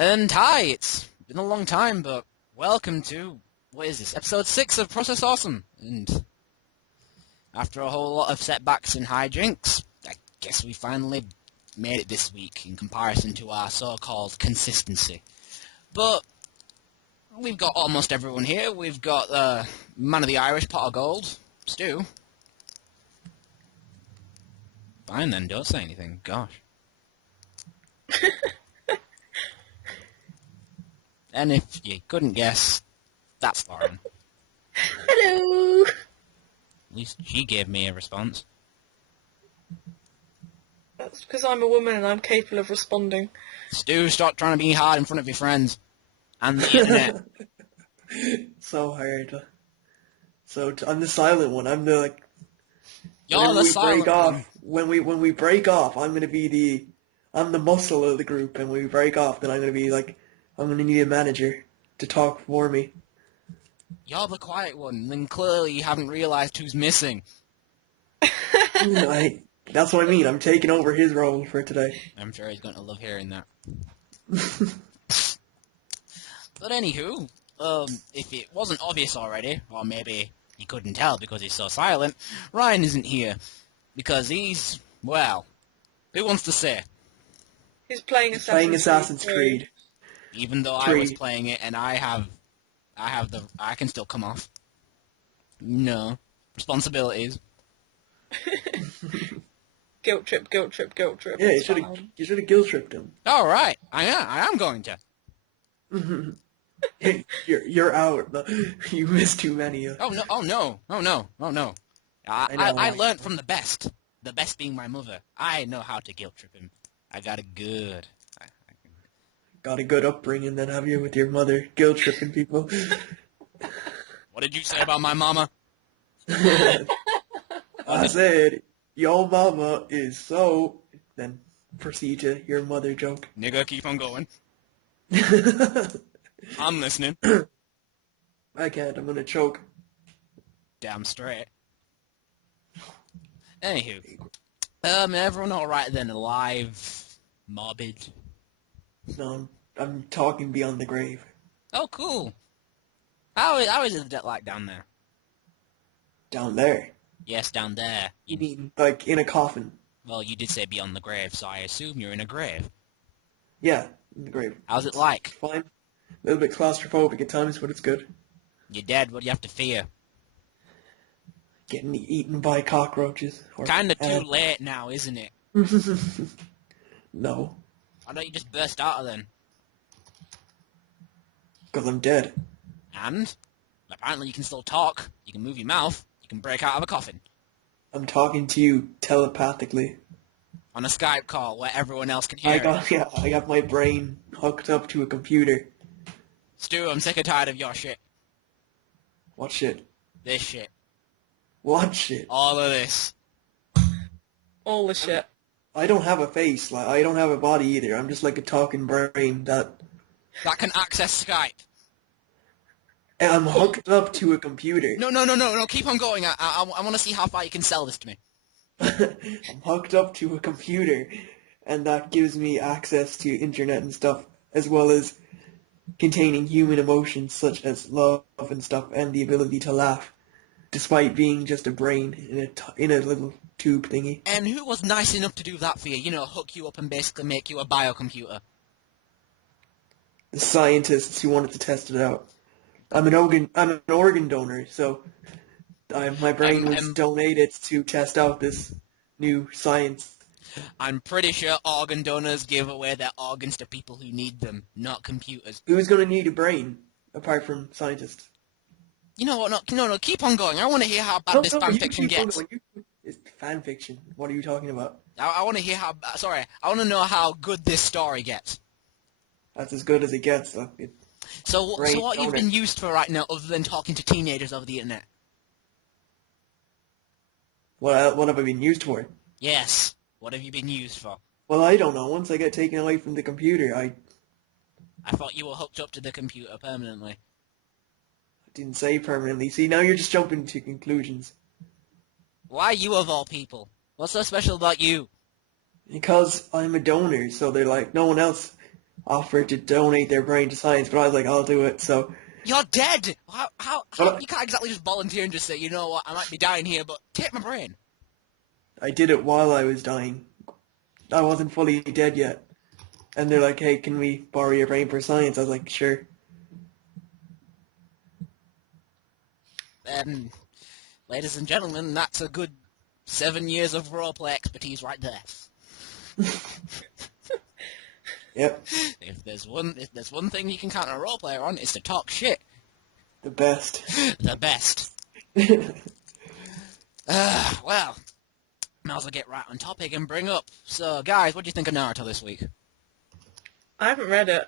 And hi, it's been a long time, but welcome to, what is this, episode 6 of Process Awesome. And after a whole lot of setbacks and hijinks, I guess we finally made it this week in comparison to our so-called consistency. But we've got almost everyone here. We've got Man of the Irish, Pot of Gold, Stu. Fine then, don't say anything, gosh. And if you couldn't guess, that's Lauren. Hello! At least she gave me a response. That's because I'm a woman and I'm capable of responding. Stu, stop trying to be hard in front of your friends. And the internet. So hard. I'm the silent one. I'm the You're the silent one. When we break off, I'm the muscle of the group, and when we break off, then I'm gonna need a manager to talk for me. You're the quiet one, then clearly you haven't realised who's missing. That's what I mean. I'm taking over his role for today. I'm sure he's going to love hearing that. But anywho, if it wasn't obvious already, or maybe you couldn't tell because he's so silent, Ryan isn't here. Because he's, well, who wants to say? He's playing Assassin's Creed. Even though I was playing it and I can still come off. No. Responsibilities. Guilt trip. Yeah, you should have guilt tripped him. All right, I am going to. You're out. You missed too many. Oh no. I learned from the best. The best being my mother. I know how to guilt trip him. I got it good. Got a good upbringing then, have you, with your mother guilt tripping people? What did you say about my mama? I said, your mama is so... Then proceed to your mother joke. Nigga, keep on going. I'm listening. I can't, I'm gonna choke. Damn straight. Anywho. Everyone alright then? Alive? Morbid? No, I'm talking beyond the grave. Oh, cool. How is it like down there? Down there? Yes, down there. You mean, like, in a coffin? Well, you did say beyond the grave, so I assume you're in a grave. Yeah, in the grave. How's it like? Fine. A little bit claustrophobic at times, but it's good. You're dead, what do you have to fear? Getting eaten by cockroaches. Kinda too late now, isn't it? No. Why don't you just burst out of then? Because I'm dead. And? Apparently you can still talk, you can move your mouth, you can break out of a coffin. I'm talking to you telepathically. On a Skype call where everyone else can hear it. I got my brain hooked up to a computer. Stu, I'm sick and tired of your shit. What shit? This shit. What shit? All of this. All the shit. I don't have a face. I don't have a body either. I'm just like a talking brain that can access Skype. And I'm hooked up to a computer. No, keep on going. I want to see how far you can sell this to me. I'm hooked up to a computer, and that gives me access to internet and stuff, as well as containing human emotions such as love and stuff, and the ability to laugh, despite being just a brain in a little tube thingy. And who was nice enough to do that for you? You know, hook you up and basically make you a biocomputer. The scientists who wanted to test it out. I'm an organ donor, so my brain was donated to test out this new science. I'm pretty sure organ donors give away their organs to people who need them, not computers. Who's going to need a brain, apart from scientists? You know what? No, keep on going. I want to hear how bad this fanfiction gets. It's fanfiction. What are you talking about? I want to hear how... Sorry, I want to know how good this story gets. That's as good as it gets. So what you've been used for right now, other than talking to teenagers over the internet? What have I been used for? Yes. What have you been used for? Well, I don't know. Once I get taken away from the computer, I thought you were hooked up to the computer permanently. I didn't say permanently. See, now you're just jumping to conclusions. Why you of all people? What's so special about you? Because I'm a donor, so they're like, no one else offered to donate their brain to science, but I was like, I'll do it. So, You're dead! How but you can't exactly just volunteer and just say, you know what, I might be dying here, but take my brain. I did it while I was dying. I wasn't fully dead yet. And they're like, hey, can we borrow your brain for science? I was like, sure. Ladies and gentlemen, that's a good 7 years of roleplay expertise right there. Yep, If there's one thing you can count on a roleplayer on, it's to talk shit. the best. The best. Well, might as well get right on topic and bring up. So, guys, what do you think of Naruto this week? I haven't read it.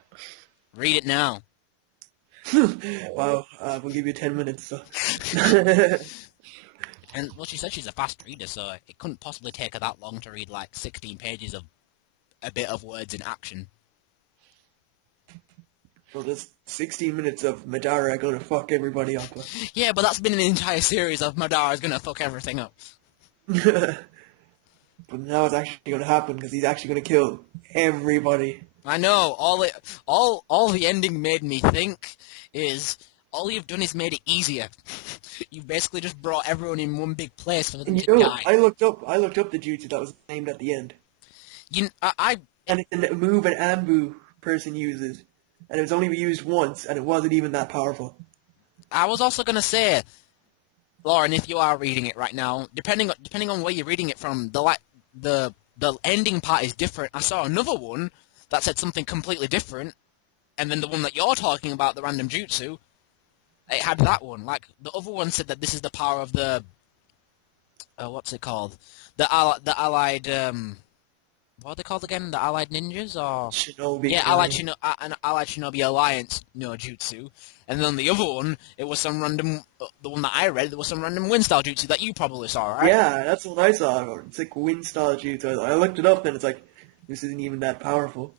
Read it now. Wow, we'll give you 10 minutes. So. And, well, she said she's a fast reader, so it couldn't possibly take her that long to read, like, 16 pages of a bit of words in action. Well, there's 16 minutes of Madara gonna fuck everybody up. Yeah, but that's been an entire series of Madara's gonna fuck everything up. But now it's actually gonna happen because he's actually gonna kill everybody. I know, all the ending made me think is, all you've done is made it easier. You've basically just brought everyone in one big place for them And to die. I looked up the jutsu that was named at the end. And And a move an Ambu person uses. And it was only used once, and it wasn't even that powerful. I was also gonna say, Lauren, if you are reading it right now, depending on where you're reading it from, the ending part is different. I saw another one that said something completely different, and then the one that you're talking about, the random jutsu, it had that one. Like, the other one said that this is the power of the, what's it called? The allied, what are they called again? The allied ninjas, or? Shinobi. Yeah, an allied shinobi alliance no jutsu. And then the other one, it was some random, the one that I read, there was some random wind style jutsu that you probably saw, right? Yeah, that's what I saw. It's like wind style jutsu. I looked it up, and it's like, this isn't even that powerful.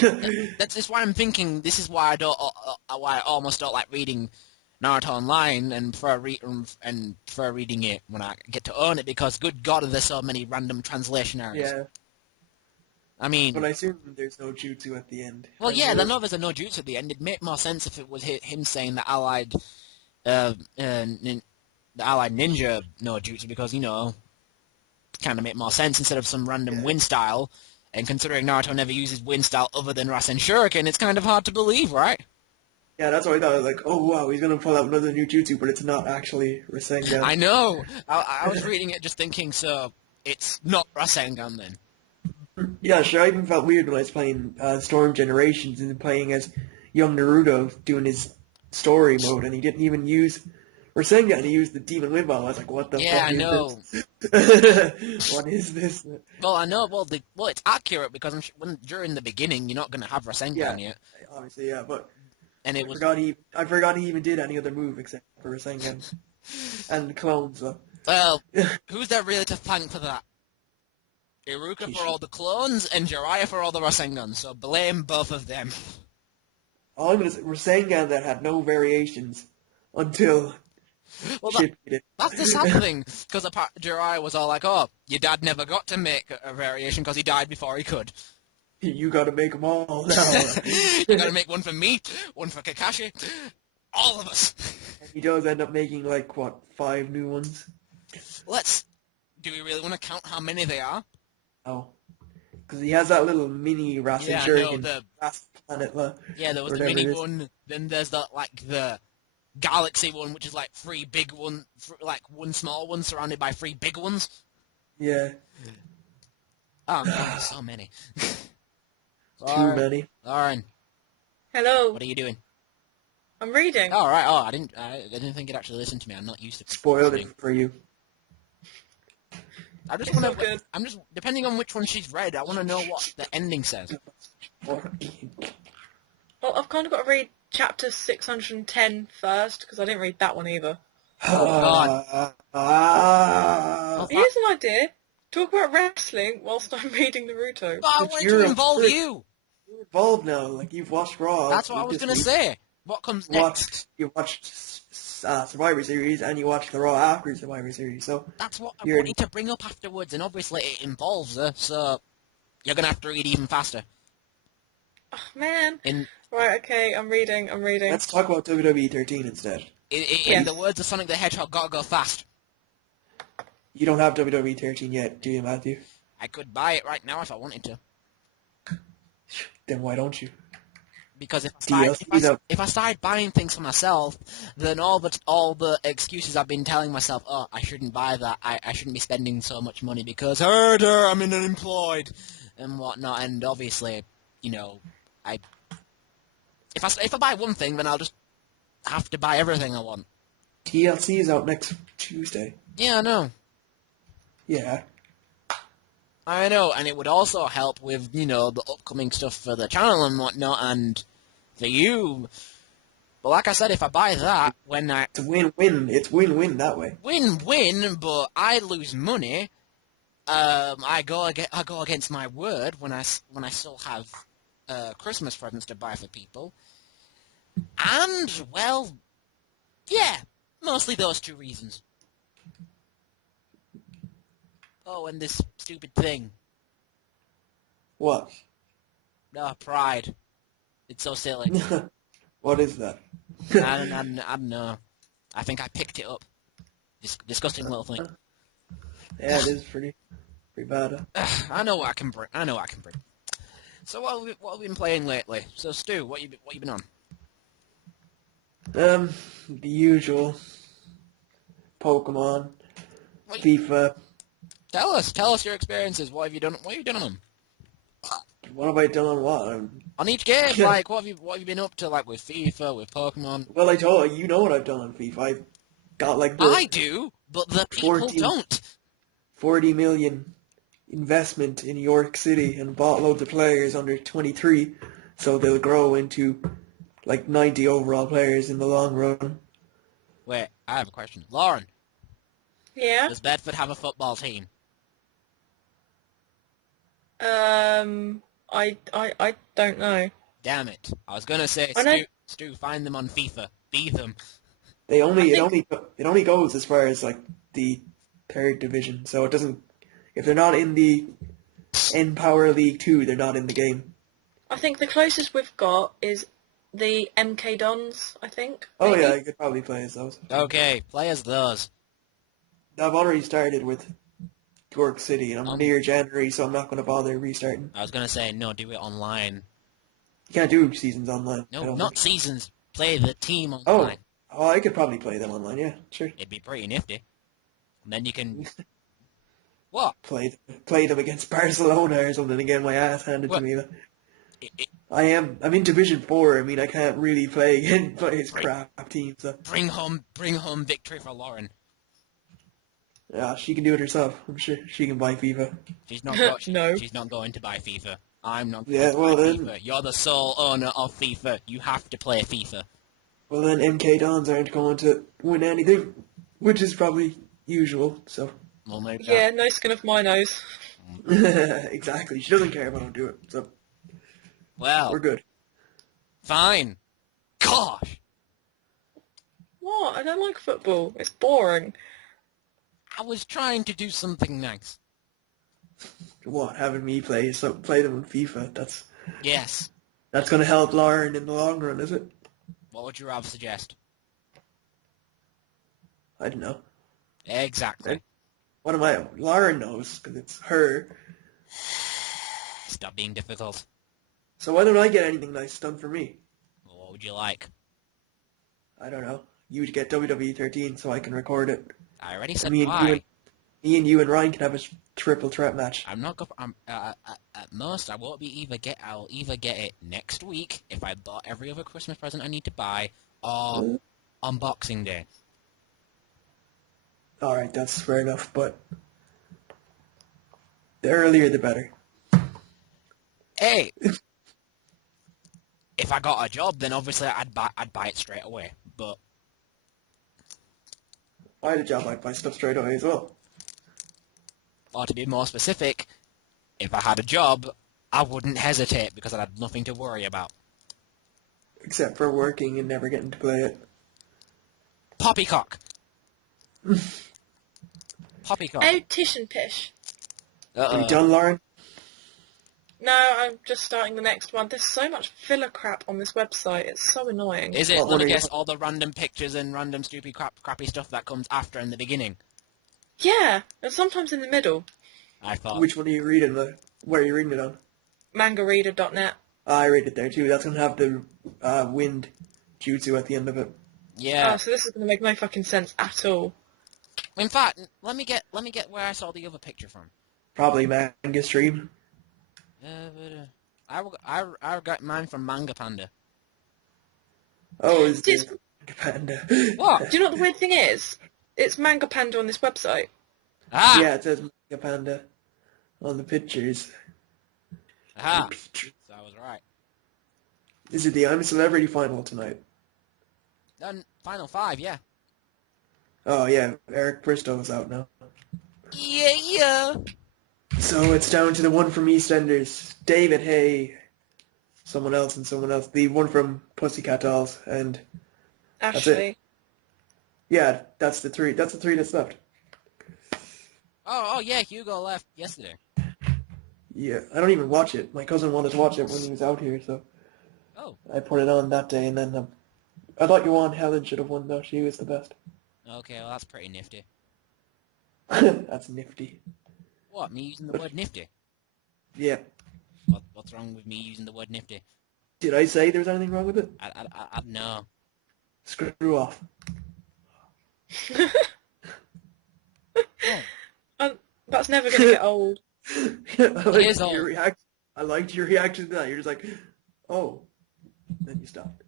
That's why I'm thinking. This is why why I almost don't like reading Naruto online and prefer reading it when I get to own it, because good God, there's so many random translation errors. Yeah. I mean, But I assume there's no jutsu at the end. well, yeah, I know there's a no jutsu at the end. It'd make more sense if it was him saying the allied, the allied ninja no jutsu, because, you know, kind of make more sense instead of some random wind style. And considering Naruto never uses wind style other than Rasen Shuriken, it's kind of hard to believe, right? Yeah, that's what I thought. I was like, oh wow, he's gonna pull out another new jutsu, but it's not actually Rasengan. I know. I was reading it just thinking, so it's not Rasengan then. Yeah, sure. I even felt weird when I was playing Storm Generations and playing as young Naruto doing his story mode, and he didn't even use Rasengan. He used the Demon Wind Bomb. I was like, what the Yeah, fuck I is know. this? What is this? Well, I know. Well, it's accurate because during the beginning, you're not going to have Rasengan Yeah, yet. obviously, yeah, but And it was, I forgot he even did any other move except for Rasengan and clones. So. well, who's there really to thank for that? Iruka for Kishi. all the clones and Jiraiya for all the Rasengan, so blame both of them. All I'm gonna say, Rasengan that had no variations until Well, Chip did it. that's the sad thing, because Jiraiya was all like, oh, your dad never got to make a variation because he died before he could. You gotta make them all now. You gotta make one for me, one for Kakashi, all of us. And he does end up making, like, what, 5 new ones? Do we really want to count how many they are? Oh. Because he has that little mini Rasen Yeah, Shuriken no, last planet. Yeah, there was the whatever mini it is. one, then there's the galaxy one, which is like 3 big one, like 1 small one surrounded by 3 big ones. Yeah. Oh man, there's so many. Too many. Lauren, Hello. what are you doing? I'm reading. Oh right, I didn't think you'd actually listen to me. I'm not used to Spoiled listening. it for you. I just It's want all good. I'm just depending on which one she's read. I want to know what the ending says. Well, I've kind of got to read chapter 610 first, because I didn't read that one either. God. Here's an idea. Talk about wrestling whilst I'm reading Naruto. I But wanted you're to a involve prick. you. You're involved now. Like, you've watched Raw. That's what I was this gonna week. say. What comes next? You watched Survivor Series, and you watched the Raw after Survivor Series, so... That's what I You're- wanted to bring up afterwards, and obviously it involves her, so you're gonna have to read even faster. Oh, man. In Right, okay, I'm reading. Let's talk about WWE 13 instead. in the Yes. words of Sonic the Hedgehog, gotta go fast. You don't have WWE 13 yet, do you, Matthew? I could buy it right now if I wanted to. Then why don't you? Because DLC's out. if I started buying things for myself, then all the excuses I've been telling myself, oh, I shouldn't buy that, I shouldn't be spending so much money because herder, I'm unemployed and whatnot. And obviously, you know, I if I buy one thing, then I'll just have to buy everything I want. TLC is out next Tuesday. Yeah, I know. Yeah. I know, and it would also help with, you know, the upcoming stuff for the channel and whatnot, and for you. But like I said, if I buy that, when I It's a win-win. It's win-win that way. win-win, but I lose money, I go against my word when I still have Christmas presents to buy for people, and well, yeah, mostly those two reasons. Oh, and this stupid thing. What? Oh, pride. It's so silly. What is that? I don't know. I think I picked it up. Disgusting little thing. Yeah, it is pretty bad. I know what I can bring. So what have we been playing lately? So Stu, what you been on? The usual. Pokemon, What, FIFA. tell us your experiences. What have you done? What have you done on them? What have I done on what? On each game, like what have you been up to? Like with FIFA, with Pokemon. Well, I told you know what I've done on FIFA. I got like I the do, but the people 14 don't. 40 million investment in York City and bought loads of players under 23, so they'll grow into like 90 overall players in the long run. Wait, I have a question. Lauren, Yeah. does Bedford have a football team? I don't know. Damn it! I was gonna say, I know. Stu, find them on FIFA. Be them. They I only think it only goes as far as like the third division, so it doesn't. If they're not in the N Power League 2, they're not in the game. the closest we've got is the MK Dons. I think Oh yeah, maybe. I could probably play as those. Okay, play as those. I've already started with York City, and I'm near January, so I'm not going to bother restarting. I was gonna say no, do it online. You can't do seasons online. I No, don't not think. seasons. Play the team Oh, online. I could probably play them online. Yeah, sure. It'd be pretty nifty. And then you can what? Play them against Barcelona or something and get my ass handed to What? me. It, I'm in Division 4. I mean, I can't really play against his bring, crap team. So bring home victory for Lauren. yeah, she can do it herself. I'm sure she can buy FIFA. She's not go- No. she's not going to buy FIFA. I'm not going Yeah, to well buy then, FIFA. You're the sole owner of FIFA. You have to play FIFA. MK Dons aren't going to win anything, which is probably usual. So Well, maybe Yeah, no skin off my nose. exactly, she doesn't care if I don't do it. So well, we're good. fine. Gosh, What? I don't like football. It's boring. I was trying to do something nice. What, having me play them on FIFA? Yes. That's going to help Lauren in the long run, is it? What would you rather suggest? I don't know. Exactly. What am I? Lauren knows because it's her. Stop being difficult. So why don't I get anything nice done for me? What would you like? I don't know. You to get WWE 13 so I can record it. I already said Me why. and you and Ryan can have a triple threat match. I'm not. At most, I won't be I'll either get it next week if I bought every other Christmas present I need to buy, or on Boxing Day. All right, that's fair enough. But the earlier the better. Hey, if I got a job, then obviously I'd buy it straight away. But I had a job, I'd buy stuff straight away as well. or to be more specific, if I had a job, I wouldn't hesitate because I'd have nothing to worry about. Except for working and never getting to play it. Poppycock. Poppycock. Oh, Tish and Pish. Are you Uh-oh. done, Lauren? No, I'm just starting the next one. There's so much filler crap on this website. It's so annoying. Is it, What let one me are you guess, all the random pictures and random stupid crappy stuff that comes after in the beginning? Yeah, and sometimes in the middle. I thought. Which one are you reading? Where are you reading it on? Mangareader.net. I read it there too. That's gonna have the wind jutsu at the end of it. Yeah. Oh, so this is going to make no fucking sense at all. In fact, let me get where I saw the other picture from. Probably manga stream. I got mine from Manga Panda. Oh, is It's, the panda? What? do you know what the weird thing is? It's Manga Panda on this website. Ah! Yeah, it says manga panda on the pictures. Aha! So I was right. Is it the I'm a Celebrity final tonight? Then Final 5, yeah. Oh yeah, Eric Bristow's out now. Yeah. So it's down to the one from EastEnders, David Hay, someone else and someone else. The one from Pussycat Dolls, and that's it. Ashley. Yeah, that's the three. That's the three that's left. Oh yeah, Hugo left yesterday. Yeah, I don't even watch it. My cousin wanted to watch it when he was out here, so Oh. I put it on that day, and then I thought Joanne Helen should have won though. She was the best. Okay, well that's pretty nifty. That's nifty. What, me using the word nifty? Yeah. What's wrong with me using the word nifty? Did I say there was anything wrong with it? I no. Screw off. Oh. That's never going to get old. I liked your reaction to that. You're just like, oh. Then you stopped.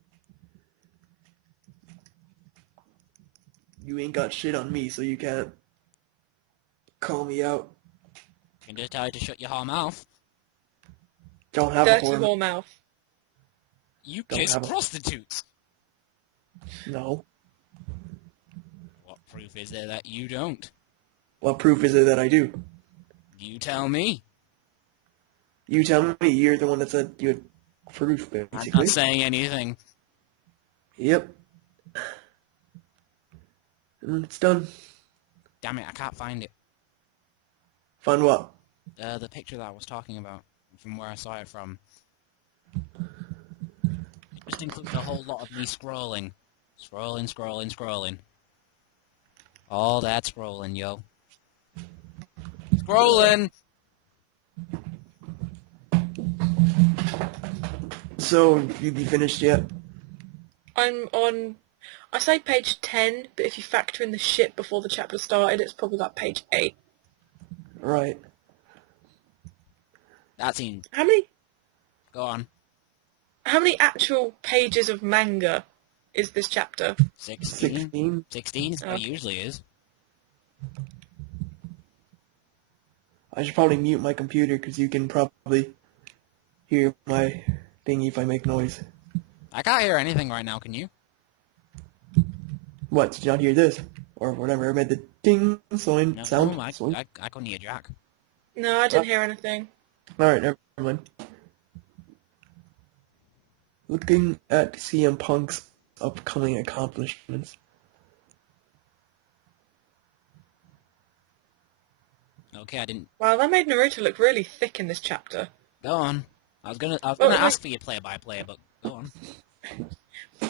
You ain't got shit on me, so you can't call me out. Can just tell you to shut your whore mouth. Don't have Dirty a whore. whore mouth. You Don't kiss have a- prostitutes. No. What proof is there that you don't? What proof is it that I do? You tell me. You tell me. You're the one that said you had proof, I'm basically. not saying anything. Yep. And it's done. Damn it, I can't find it. Find what? The picture that I was talking about, from where I saw it from. It just includes a whole lot of me scrolling. Scrolling. All that scrolling, yo. Scrolling! So, you be finished yet? I'm on... I say page 10, but if you factor in the shit before the chapter started, it's probably like page 8. Right. That seems... How many Go on. actual pages of manga is this chapter? 16? 16? 16? It Okay. usually is. I should probably mute my computer because you can probably hear my thingy if I make noise. I can't hear anything right now, can you? What, did you not hear this? Or whatever, I made the ding sound. No, sound. I couldn't hear Jack. No, I didn't hear anything. Alright, never mind. Looking at CM Punk's upcoming accomplishments. Okay, I didn't... Wow, that made Naruto look really thick in this chapter. Go on. I was gonna Well, ask for your play-by-play, but go on.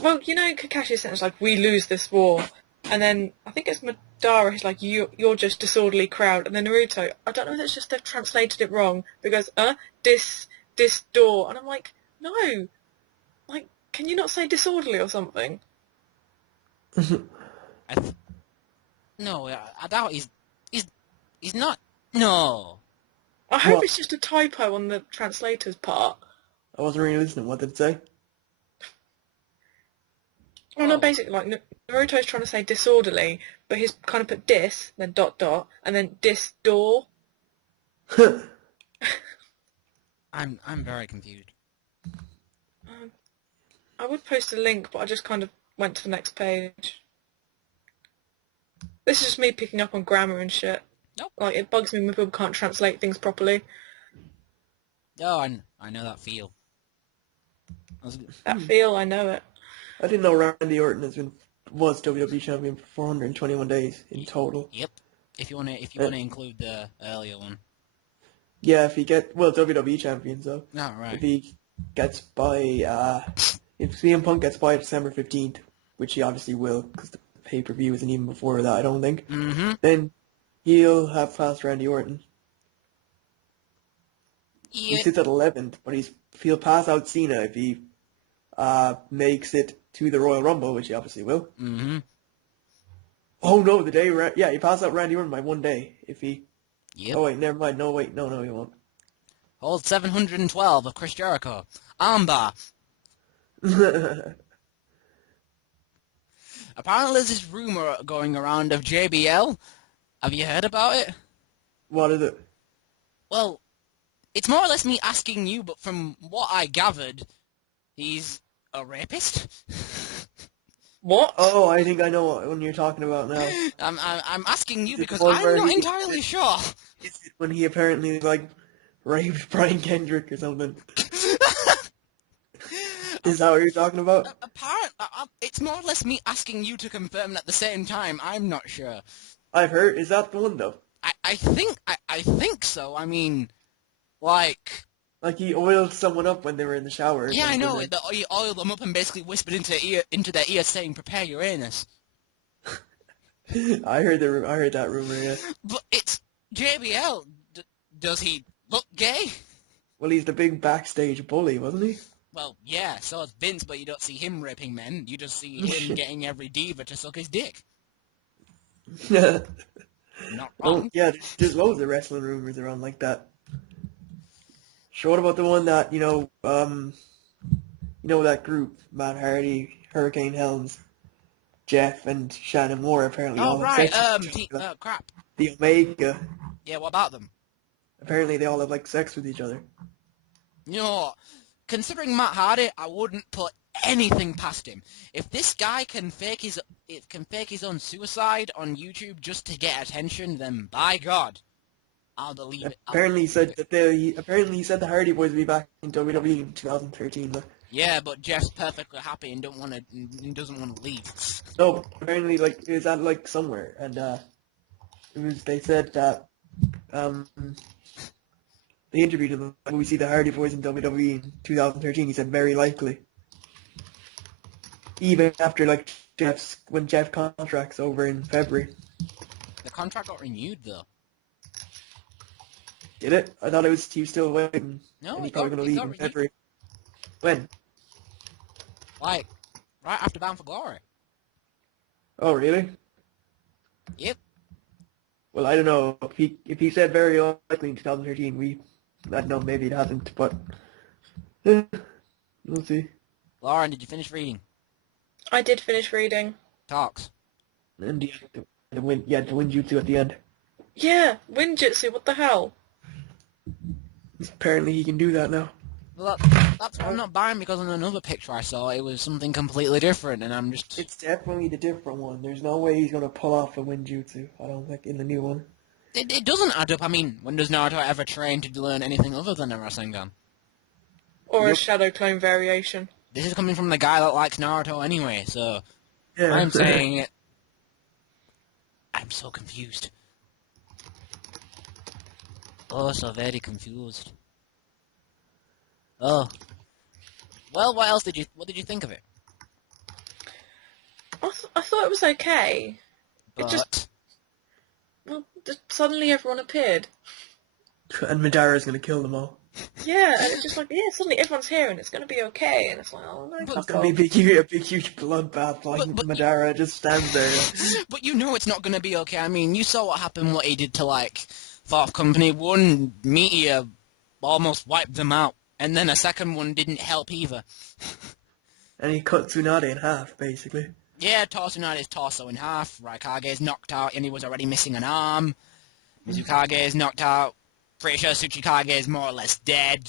Well, you know, Kakashi sentence like, "We lose this war," and then I think it's Madara who's like, "You're just disorderly crowd," and then Naruto, I don't know if it's just they've translated it wrong because dis door, and I'm like, no, like, can you not say disorderly or something? No, I doubt he's not. No. I hope What? it's just a typo on the translator's part. I wasn't really listening. What did it say? Well, no, basically, like, Naruto's trying to say disorderly, but he's kind of put dis, then dot dot, and then dis door. I'm very confused. I would post a link, but I just kind of went to the next page. This is just me picking up on grammar and shit. Nope. Like, it bugs me when people can't translate things properly. Oh, I know that feel. That feel, I know it. I didn't know Randy Orton was WWE champion for 421 days in total. Yep. If you wanna include the earlier one. Yeah, if he WWE champion, so No, if right. he gets by, if CM Punk gets by December 15th, which he obviously will, because the pay-per-view isn't even before that, I don't think, Mm-hmm. then he'll have passed Randy Orton. He Yeah. sits at 11th, but he'll pass out Cena if he makes it to the Royal Rumble, which he obviously will. Mm-hmm. Oh no, he passed out Randy Orton by one day. If he, Yep. oh wait, never mind. No, wait, no, he won't. Hold 712 of Chris Jericho. Armbar. Apparently there's this rumor going around of JBL. Have you heard about it? What is it? Well, it's more or less me asking you, but from what I gathered, he's a rapist. What? Oh, I think I know what one you're talking about now. I'm asking you Is it the because one I'm where not he entirely sure. is it when he apparently like raped Brian Kendrick or something? Is that what you're talking about? It's more or less me asking you to confirm at the same time. I'm not sure. I've heard. Is that the one though? I think so. I mean, like, Like he oiled someone up when they were in the shower or yeah, I something. know. You oiled them up and basically whispered into their ear, saying, "Prepare your anus." I heard that rumor. Yeah. But it's JBL. Does he look gay? Well, he's the big backstage bully, wasn't he? Well, yeah. So is Vince, but you don't see him raping men. You just see him getting every diva to suck his dick. Yeah. Not Oh, wrong. yeah. There's loads of wrestling rumors around like that. Sure, what about the one that that group, Matt Hardy, Hurricane Helms, Jeff, and Shannon Moore apparently Oh all have right. sex with each other. Crap. The Omega. Yeah. What about them? Apparently they all have like sex with each other. You know what? Considering Matt Hardy, I wouldn't put anything past him. If this guy can fake his own suicide on YouTube just to get attention, then by God, I'll believe it. Apparently he said the Hardy Boys would be back in WWE in 2013. But Yeah, but Jeff's perfectly happy and doesn't want to leave. no, apparently like it was at like somewhere, and they said that um they interviewed him. Like, will we see the Hardy Boys in WWE in 2013? He said very likely. Even after like when Jeff contract's over in February. The contract got renewed though. Did it? I thought he was still waiting, No, and he's it probably going to it leave got in renewed. February. When? Like right after Bound for Glory. Oh, really? Yep. Well, I don't know. If he said very likely in 2013, I don't know. Maybe it hasn't, but we'll see. Lauren, did you finish reading? I did finish reading. Talks. And the win jutsu at the end. Yeah, Winjutsu, what the hell? Apparently, he can do that now. Well, that's what I'm not buying because in another picture I saw it was something completely different, and I'm just. It's definitely the different one. There's no way he's going to pull off a win jutsu. I don't think in the new one. It doesn't add up. I mean, when does Naruto ever train to learn anything other than a Rasengan? Or a Yep. shadow clone variation. This is coming from the guy that likes Naruto anyway, so Yeah. I'm saying it. I'm so confused. Oh, so very confused. Oh. Well, what did you think of it? I thought it was okay. It But just suddenly everyone appeared. And Madara's going to kill them all. Yeah, and it's just like, yeah, suddenly everyone's here and it's going to be okay. And it's like, oh, no, But- fuck It's going to off. be a big, huge bloodbath. Like But- Madara just stands there. but you know it's not going to be okay. I mean, you saw what happened, what he did to like Fourth Company. One meteor almost wiped them out, and then a second one didn't help either. And he cut Tsunade in half, basically. Yeah, Torsunade's torso in half. Raikage's knocked out, and he was already missing an arm. Mizukage is knocked out. Pretty sure Tsuchikage is more or less dead.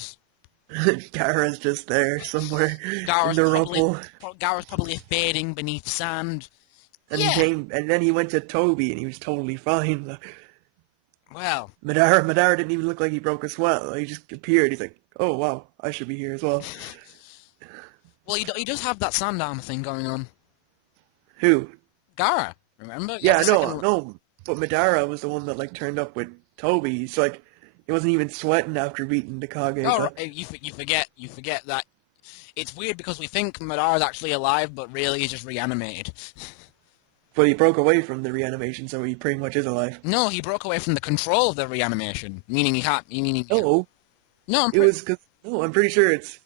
Gaara's just there somewhere Gaara's in the rubble. probably fading beneath sand. And Yeah. and then he went to Toby and he was totally fine. Well, Madara didn't even look like he broke a sweat. He just appeared. He's like, oh wow, I should be here as well. he does have that sand armor thing going on. Who? Gaara, remember? Yeah, the second one. no. But Madara was the one that like turned up with Toby. He's like, He wasn't even sweating after beating the Kage. Oh, So. right, you forget that it's weird because we think Madara's actually alive, but really he's just reanimated. But he broke away from the reanimation, so he pretty much is alive. No, he broke away from the control of the reanimation, meaning he can't. Meaning No, no, it was because I'm pretty sure it's.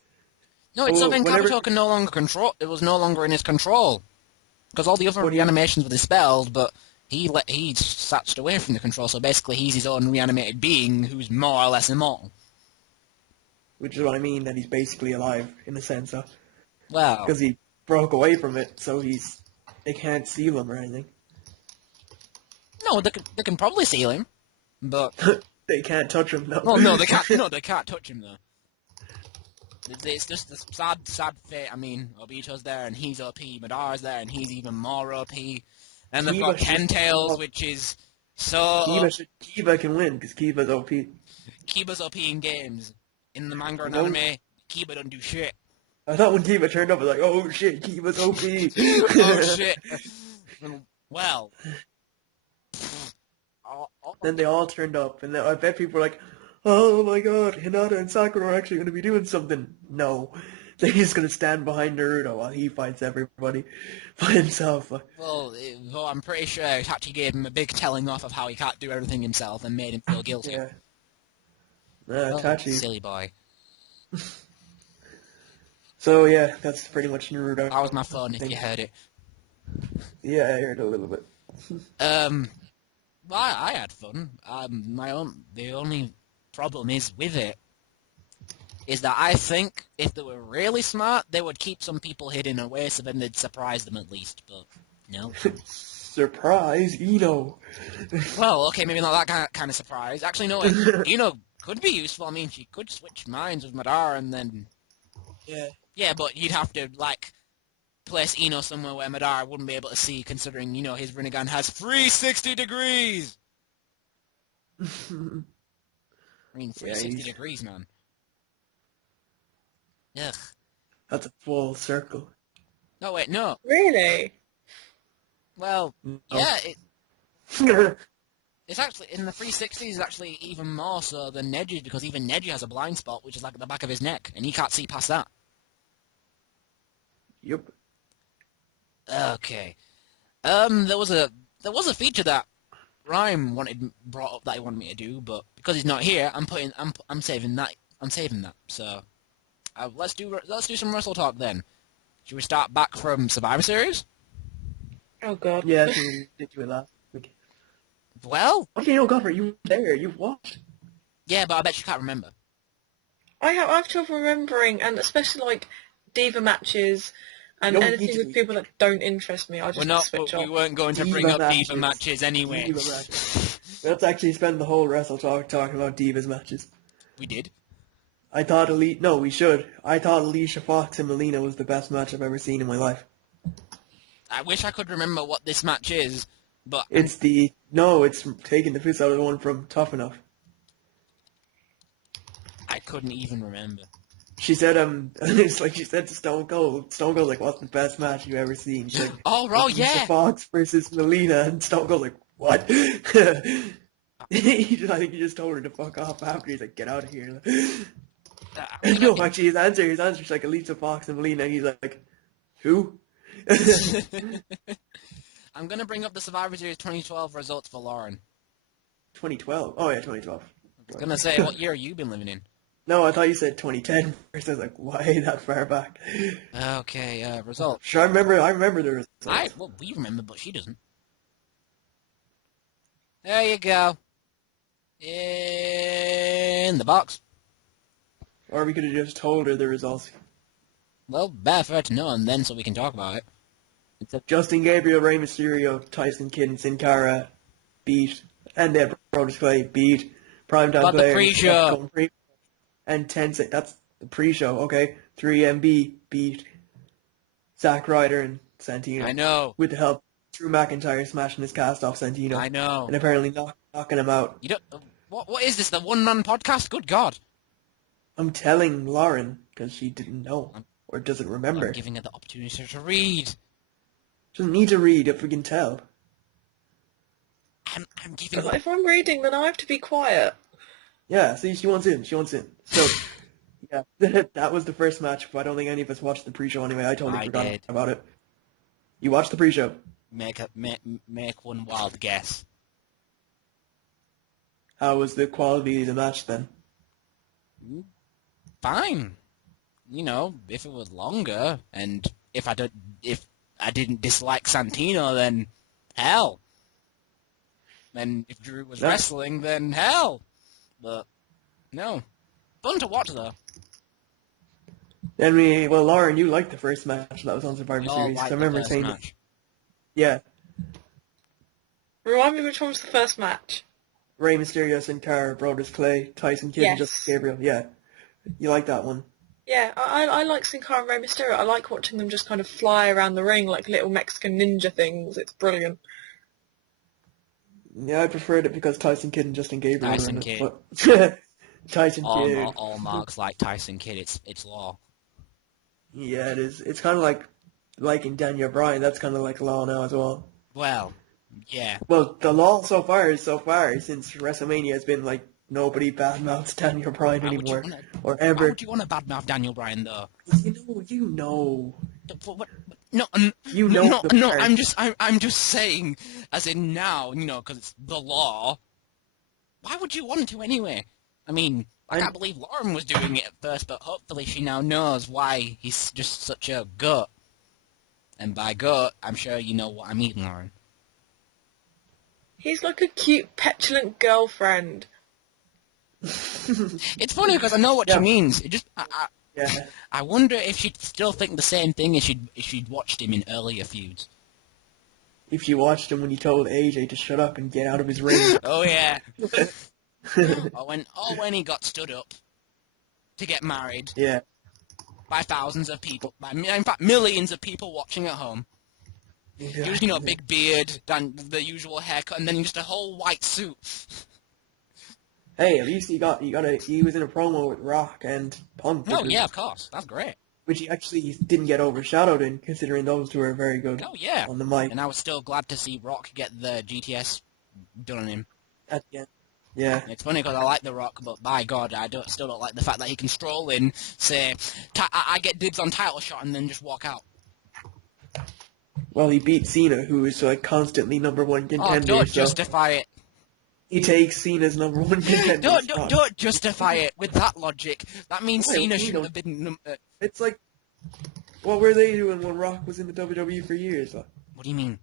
no, it's something whenever. Kabuto can no longer control. It was no longer in his control because all the other What do you- reanimations were dispelled, but he snatched away from the control. So basically, he's his own reanimated being who's more or less immortal. Which is what I mean, that he's basically alive in a sense, Well, because he broke away from it, so they can't seal him or anything. no, they can probably seal him, but They can't touch him, though. well, no, they can't. No, they can't touch him though. It's just the sad fate. I mean, Obito's there and he's OP. Madara's there and he's even more OP. And they've got Kiba should- Ten-Tails, which is so Kiba can win because Kiba's OP. Kiba's OP in games. In the manga and No. anime, Kiba don't do shit. I thought when Kiba turned up, I was like, oh shit, Kiba's OP. Oh shit. Well. Then they all turned up, and I bet people were like, oh my god, Hinata and Sakura are actually going to be doing something. No. They're just going to stand behind Naruto while he fights everybody by himself. Well, though I'm pretty sure Itachi gave him a big telling off of how he can't do everything himself and made him feel guilty. Yeah. Oh, Itachi. silly boy. So yeah, that's pretty much Naruto. That was my phone if you heard it. Yeah, I heard a little bit. Well, I had fun. The only problem is with it is that I think if they were really smart, they would keep some people hidden away, so then they'd surprise them at least. But no. Surprise, Ino. Well, okay, maybe not that kind of surprise. Actually, no. Could be useful. I mean, she could switch minds with Madara, and then yeah, but you'd have to place Ino somewhere where Madara wouldn't be able to see, considering, his Rinnegan has 360 degrees! I mean, 360 degrees, man. Ugh. That's a full circle. No, wait, no. Really? Well, No. yeah, it's actually, in the 360s, it's actually even more so than Neji, because even Neji has a blind spot, which is at the back of his neck, and he can't see past that. Yep. Okay. There was a feature that Rhyme brought up that he wanted me to do, but because he's not here, I'm saving that. So, let's do some Wrestle Talk then. Should we start back from Survivor Series? Oh god. Yeah, I think we did do it last week. Well, Okay, no, Godfrey, you were there. You watched. yeah, but I bet you can't remember. I've trouble remembering, and especially diva matches and You don't anything need with to. people that don't interest me. I just switch We off. weren't going to bring Diva up Diva matches. matches anyway. Diva matches. Let's actually spend the whole Wrestle Talk talking about Divas matches. We did. I thought we should. I thought Alicia Fox and Melina was the best match I've ever seen in my life. I wish I could remember what this match is, but It's taking the piss out of the one from Tough Enough. I couldn't even remember. She said, it's like she said to Stone Cold. Stone Cold's like, what's the best match you've ever seen? She's like, Oh, Alicia yeah. Fox versus Melina, and Stone Cold's like, what? I think he just told her to fuck off after. He's like, get out of here. No, actually, his answer's like Alicia Fox and Melina, and he's like, who? I'm gonna bring up the Survivor Series 2012 results for Lauren. 2012. Oh yeah, 2012. I was gonna say, what year have you been living in? No, I thought you said 2010 first. I was like, why that far back? Okay, results. Sure, I remember the results. Well, we remember, but she doesn't. There you go. In the box. Or we could have just told her the results. Well, better for her to know, and then so we can talk about it. Justin Gabriel, Rey Mysterio, Tyson Kidd, and Sin Cara beat, and then Brodus Clay beat, Primetime But the Players. pre-show. And Tensei, that's the pre-show, okay? 3MB beat Zack Ryder and Santino. I know. With the help of Drew McIntyre smashing his cast off Santino. I know. And apparently knocking him out. You don't. What is this? The one-man podcast? Good God! I'm telling Lauren, because she didn't know, or doesn't remember. I'm giving her the opportunity to read. She doesn't need to read if we can tell. I'm giving her. If I'm reading, then I have to be quiet. Yeah, see, she wants in. She wants in. So, yeah, that was the first match, but I don't think any of us watched the pre-show anyway. I totally I forgot did. about it. You watched the pre-show. Make one wild guess. How was the quality of the match then? Fine. You know, if it was longer, and if I didn't dislike Santino, then hell. And if Drew was No. wrestling, then hell. But no, fun to watch though. Well, Lauren, you liked the first match that was on Survivor We all Series. I liked the remember first saying, match. yeah, Remind me which one was the first match. Rey Mysterio, Sin Cara, Brodus Clay, Tyson Kidd, and Justin Yes. Gabriel. Yeah, you like that one? Yeah, I like Sin Cara and Rey Mysterio. I like watching them just kind of fly around the ring like little Mexican ninja things. It's brilliant. Yeah, I preferred it because Tyson Kidd and Justin Gabriel were Tyson in it. Kidd. But Tyson Kidd. All marks like Tyson Kidd. It's law. Yeah, it is. It's kind of like liking Daniel Bryan. That's kind of like law now as well. Well, yeah. Well, the law so far since WrestleMania has been like nobody badmouths Daniel Bryan anymore or Why ever. would you want to badmouth Daniel Bryan though? You know. No, You no, know no, the no. part. I'm just saying, as in now, you know, because it's the law. Why would you want to anyway? I mean, I can't believe Lauren was doing it at first, but hopefully she now knows why he's just such a goat. And by goat, I'm sure you know what I mean, Lauren. He's like a cute, petulant girlfriend. It's funny because I know what she Yeah. means. It just, Yeah. I wonder if she'd still think the same thing if she'd watched him in earlier feuds. If you watched him when he told AJ to shut up and get out of his ring. Oh yeah. or when he got stood up to get married Yeah. by thousands of people, in fact millions of people watching at home. He was, you know, big beard, done the usual haircut, and then just a whole white suit. Hey, at least he was in a promo with Rock and Punk. Oh yeah, of course, that's great. Which he actually didn't get overshadowed in, considering those two are very good Oh yeah, on the mic. and I was still glad to see Rock get the GTS done on him. At the end. Yeah. It's funny because I like The Rock, but by God, I still don't like the fact that he can stroll in, say, I get dibs on title shot, and then just walk out. Well, he beat Cena, who is like constantly number one contender. Oh, don't so justify it. he takes Cena's number one contender. Don't justify it with that logic. That means Why, Cena we shouldn't don't- have been. It's like, what were they doing when Rock was in the WWE for years? What do you mean?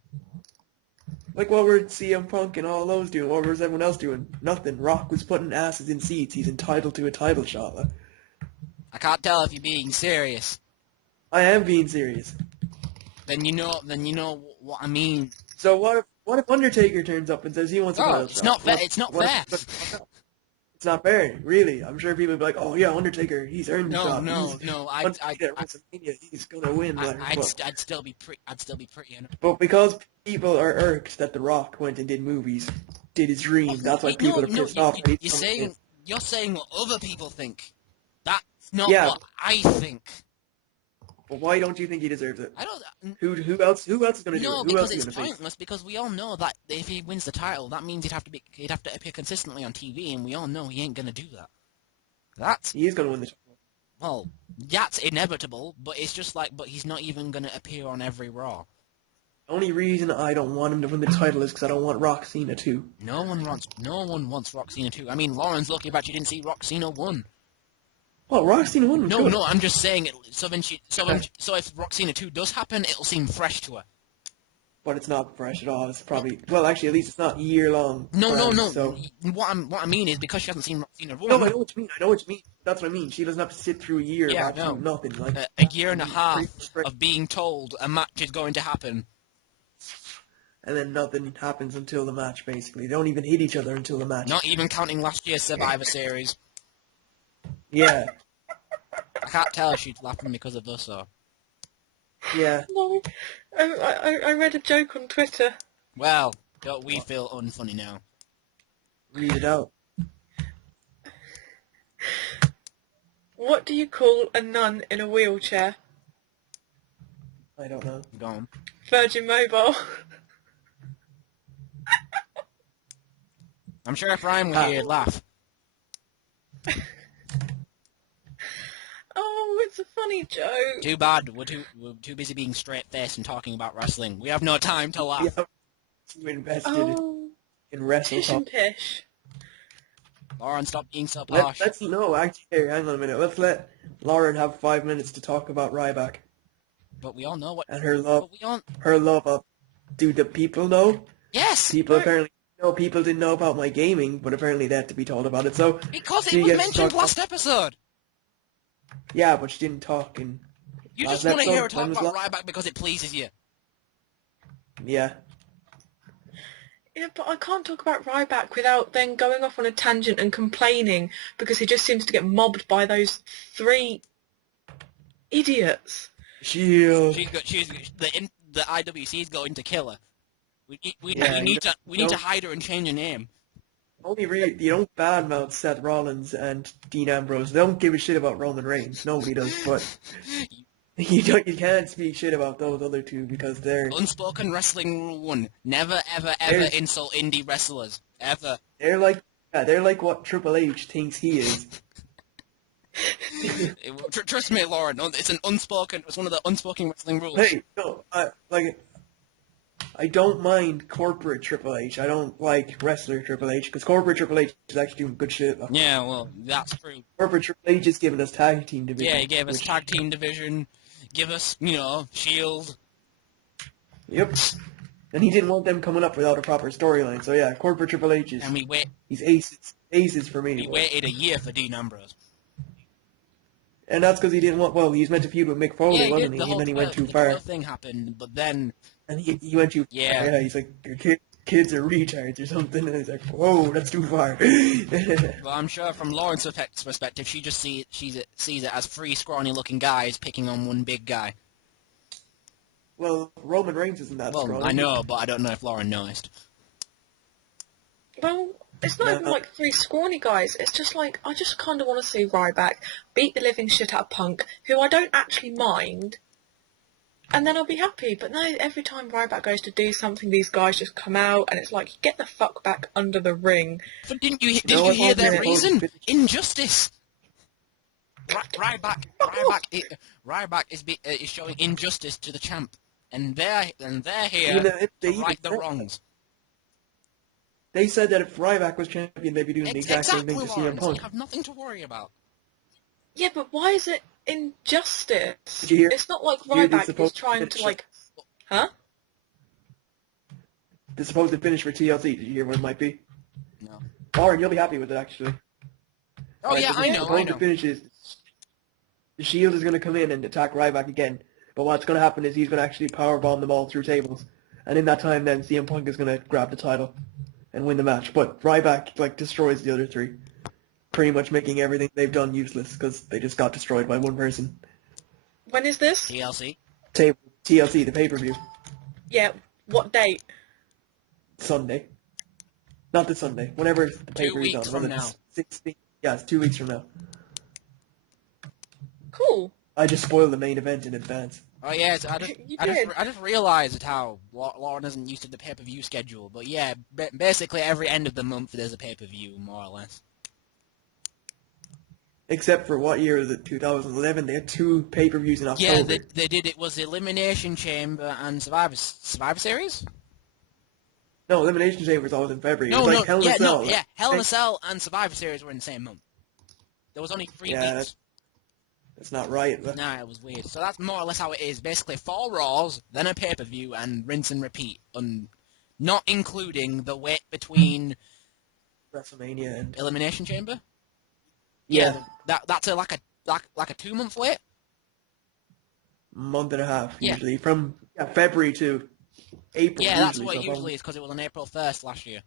Like, what were CM Punk and all those doing? What was everyone else doing? Nothing. Rock was putting asses in seats. He's entitled to a title shot. I can't tell if you're being serious. I am being serious. Then you know what I mean. So what if Undertaker turns up and says he wants a title It's shot? not fair. It's not fair. It's not fair, really. I'm sure people would be like, "Oh yeah, Undertaker, he's earned the shot. No. Undertaker at WrestleMania, he's gonna win." I'd still be pretty. But because people are irked that The Rock went and did movies, did his dream, that's why people are pissed off. You're saying what other people think. That's not Yeah. what I think. But why don't you think he deserves it? I don't. Who else is gonna do it? No, Who because else is it's gonna face? pointless. Because we all know that if he wins the title, that means he'd have to appear consistently on TV, and we all know he ain't gonna do that. He is gonna win the title. Well, that's inevitable. But it's just like, but he's not even gonna appear on every Raw. The only reason I don't want him to win the title is because I don't want Rock Cena too. No one wants Rock Cena 2. I mean, Lauren's lucky about you didn't see Rock Cena 1. Well, Rock Cena won. No, I'm just saying it. So if Rock Cena 2 does happen, it'll seem fresh to her. But it's not fresh at all. It's probably actually at least it's not year long. No. So What I mean is because she hasn't seen Rock Cena 1. no, I know what you mean. That's what I mean. She doesn't have to sit through a year of Yeah, absolute nothing. Like a year and a half of being told a match is going to happen. and then nothing happens until the match. Basically, they don't even hit each other until the match. Not even counting last year's Survivor Series. Yeah, I can't tell if she's laughing because of us or. yeah. No, I read a joke on Twitter. Well, don't we feel unfunny now? Read it out. What do you call a nun in a wheelchair? I don't know. Go on. Virgin Mobile. I'm sure if Ryan were here, he'd laugh. funny joke. Too bad. We're too busy being straight-faced and talking about wrestling. We have no time to laugh. Yeah, too invested Oh, in wrestle pish talk. and pish. Lauren, stop being so Let, harsh. let's no, actually, here, hang on a minute. Let's let Lauren have 5 minutes to talk about Ryback But we all know what. and her love. But we all. Her love of. Do the people know? Yes. People right. apparently know. People didn't know about my gaming, but apparently they had to be told about it. So Because she it was gets to mentioned talk last episode. yeah, but she didn't talk in. You last just want to hear her episode. When talk was about Ryback because it pleases you. Yeah. Yeah, but I can't talk about Ryback without then going off on a tangent and complaining because he just seems to get mobbed by those 3 idiots. Shield. The IWC is going to kill her. We Yeah, need to hide her and change her name. You don't badmouth Seth Rollins and Dean Ambrose. They don't give a shit about Roman Reigns. Nobody does, but you can't speak shit about those other two because they're Unspoken wrestling rule 1: never, ever, ever insult indie wrestlers. Ever. they're like what Triple H thinks he is. Trust me, Lauren. It's one of the unspoken wrestling rules. Hey, no, I don't mind corporate Triple H. I don't like wrestler Triple H because corporate Triple H is actually doing good shit. Yeah, well, that's true. Corporate Triple H is giving us tag team division. Yeah, he gave us tag team division. Give us, Shield. Yep. And he didn't want them coming up without a proper storyline. So yeah, corporate Triple H is. And He's aces for me. we waited a year for Dean Ambrose. And that's because he didn't want. Well, he was meant to feud with Mick Foley, Yeah, wasn't he? the And whole then he went too the far. whole thing happened, but then And he went too Yeah. far. Yeah, he's like, your kids are retards or something. And he's like, whoa, that's too far. well, I'm sure from Lauren's perspective, she just sees it as 3 scrawny-looking guys picking on one big guy. Well, Roman Reigns isn't that Well, strong. I know, but I don't know if Lauren noticed. Well, it's not even like 3 scrawny guys. It's just like, I just kind of want to see Ryback beat the living shit out of Punk, who I don't actually mind, and then I'll be happy. But no, every time Ryback goes to do something, these guys just come out, and it's like, get the fuck back under the ring. But didn't you No, hear their yeah. reason? Injustice. Ryback is showing injustice to the champ, and they're here to right the wrongs. They said that if Ryback was champion, they'd be doing the exact same thing to Lauren, CM so you Punk. have nothing to worry about. Yeah, but why is it injustice? Did you hear- It's not like hear the Ryback is supposed trying to, finish? like... Huh? The supposed finish for TLC, did you hear what it might be? No. Lauren, you'll be happy with it, actually. Oh Alright, yeah, the I know. supposed finish is the Shield is going to come in and attack Ryback again. But what's going to happen is he's going to actually powerbomb them all through tables. And in that time, then, CM Punk is going to grab the title and win the match. But Ryback, destroys the other 3. Pretty much making everything they've done useless because they just got destroyed by one person. When is this? TLC. TLC, the pay-per-view. Yeah, what date? Sunday. Not this Sunday. Whenever the pay-per-view's weeks on. from Whether it's now. 16. Yeah, it's 2 weeks from now. Cool. I just spoiled the main event in advance. Oh yes, You I did. just realised how Lauren isn't used to the pay-per-view schedule. But yeah, basically every end of the month there's a pay-per-view, more or less. Except for what year is it? 2011. They had 2 pay-per-views in October. Yeah, they did. It was Elimination Chamber and Survivor Series. No, Elimination Chamber was always in February. No, it was like Hell in a Cell. Hell in a Cell and Survivor Series were in the same month. There was only 3 weeks. That's not right. But Nah, it was weird. So that's more or less how it is. Basically, 4 Raws, then a pay-per-view, and rinse and repeat. Not including the wait between WrestleMania and Elimination Chamber. yeah, That's like a 2-month wait. month and a half Yeah. usually from February to April. Yeah, that's usually, what it so usually is because it was on April 1st last year.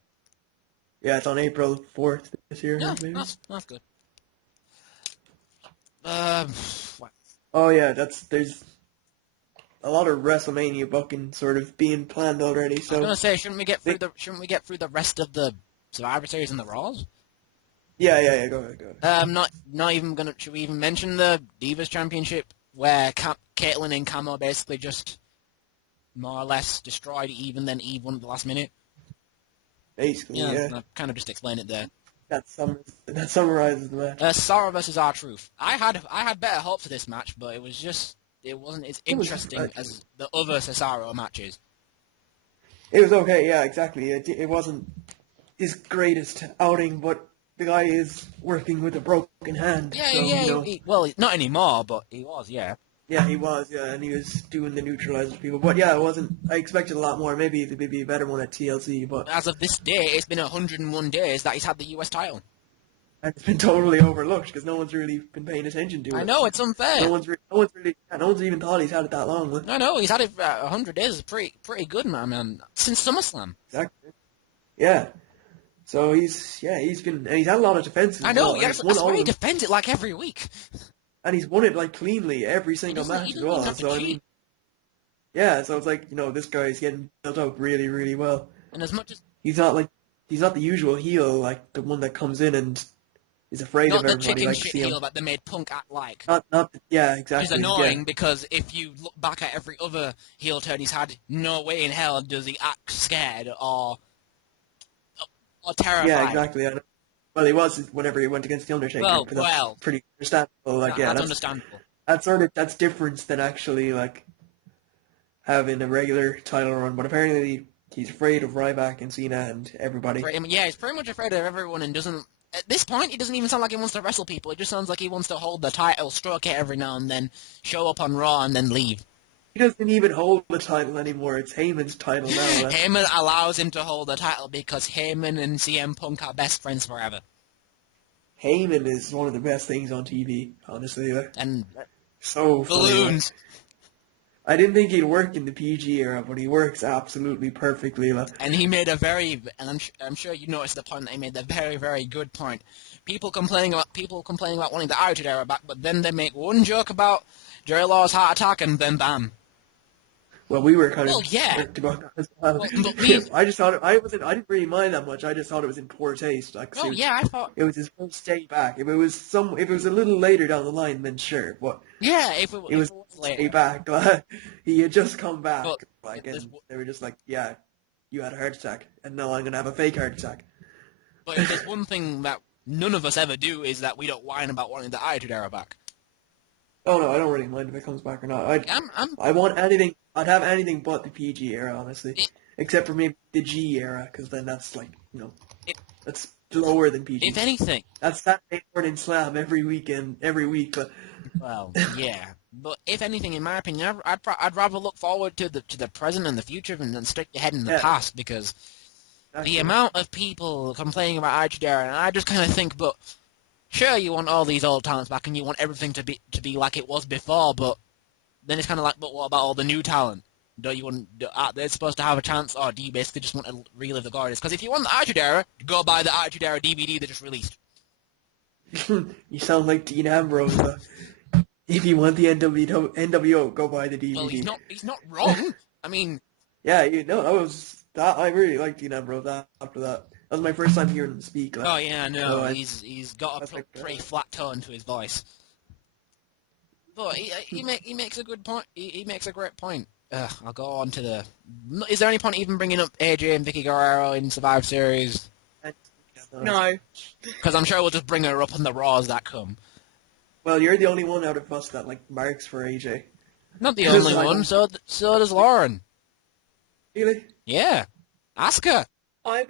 Yeah, it's on April 4th this year. Yeah, maybe. that's good. What? Oh yeah, there's a lot of WrestleMania booking sort of being planned already. I was So gonna say, shouldn't we get through the rest of the Survivor Series and the Raws? yeah, go ahead. Not even gonna. Should we even mention the Divas Championship where Caitlyn and Camo basically just more or less destroyed Eve, and then Eve won at the last minute? Basically, yeah. I kind of just explained it there. that summarizes the match. Sarah versus R-Truth. I had better hope for this match, but it wasn't as It was interesting as the other Cesaro matches. it was okay, yeah, exactly. It wasn't his greatest outing, but the guy is working with a broken hand, Yeah, so yeah. Well, not anymore, but he was. Yeah. yeah, he was, yeah, and he was doing the neutralizer people. But yeah, it wasn't. I expected a lot more. Maybe it'd be a better one at TLC, but As of this day, it's been 101 days that he's had the US title. it's been totally overlooked because no one's really been paying attention to I it. know it's unfair. No one's even thought he's had it that long. Like. I know he's had it 100 days. Is pretty good, man. Since SummerSlam. Exactly. Yeah. So he's been, and he's had a lot of defenses. I as know. well, Yeah, and he's that's won all why he of them, defends it like every week. and he's won it like cleanly every single He match as doesn't well. even have to So I cheat. mean, yeah. So it's like this guy's getting built up really, really well. And as much as He's not the usual heel, like the one that comes in and is afraid not of the everybody, chicken like shit CM. heel that they made Punk act like. Yeah, Which is exactly. annoying Yeah, because if you look back at every other heel turn he's had, no way in hell does he act scared or terrified. yeah, exactly. Yeah. Well, he was whenever he went against the Undertaker, Well, but that's pretty understandable. Like, yeah, that's understandable. that's different than actually like having a regular title run. But apparently, he's afraid of Ryback and Cena and everybody. Yeah, he's pretty much afraid of everyone and doesn't. At this point, he doesn't even sound like he wants to wrestle people. It just sounds like he wants to hold the title, stroke it every now and then, show up on Raw, and then leave. He doesn't even hold the title anymore. It's Heyman's title now. Like. Heyman allows him to hold the title because Heyman and CM Punk are best friends forever. Heyman is one of the best things on TV, honestly. Like. And So funny. balloons. I didn't think he'd work in the PG era, but he works absolutely perfectly. Like. And he made and I'm sure you noticed the point that he made, the very, very good point. People complaining about wanting the Attitude Era back, but then they make one joke about Jerry Law's heart attack, and then bam. Well, we were kind of yeah. irked about that as well. But me, I just thought I didn't really mind that much. I just thought it was in poor taste. Like, I thought. It was his first day back. If it was a little later down the line, then sure. But Yeah, if it was later. Day back. Like, he had just come back. But and they were just like, yeah, you had a heart attack, and now I'm gonna have a fake heart attack. But if there's one thing that none of us ever do is that we don't whine about wanting the Attitude Era back. Oh no, I don't really mind if it comes back or not. I'm I want anything. I'd have anything but the PG era, honestly, except for maybe the G era, because then that's like that's lower than PG. If anything, that's Saturday morning slam every week. But well, yeah. But if anything, in my opinion, I'd rather look forward to the present and the future than stick your head in the past, because the amount of people complaining about Attitude Era, and I just kind of think, but sure, you want all these old talents back, and you want everything to be like it was before, but then it's kind of like, but what about all the new talent? Don't you want? Are they supposed to have a chance, or do you basically just want to relive the glories? Because if you want the Attitude Era, go buy the Attitude Era DVD they just released. You sound like Dean Ambrose. If you want the NWO, go buy the DVD. Well, he's not wrong. I mean, yeah, I really liked Dean Ambrose after that. That was my first time hearing him speak. Like, oh yeah, no, so he's got a pretty flat tone to his voice. But he makes a good point. He makes a great point. I'll go on to the. Is there any point even bringing up AJ and Vicky Guerrero in Survivor Series? No. Because I'm sure we'll just bring her up on the Raws that come. Well, you're the only one out of us that marks for AJ. Not the only one. So does Lauren. Really? Yeah. Ask her. I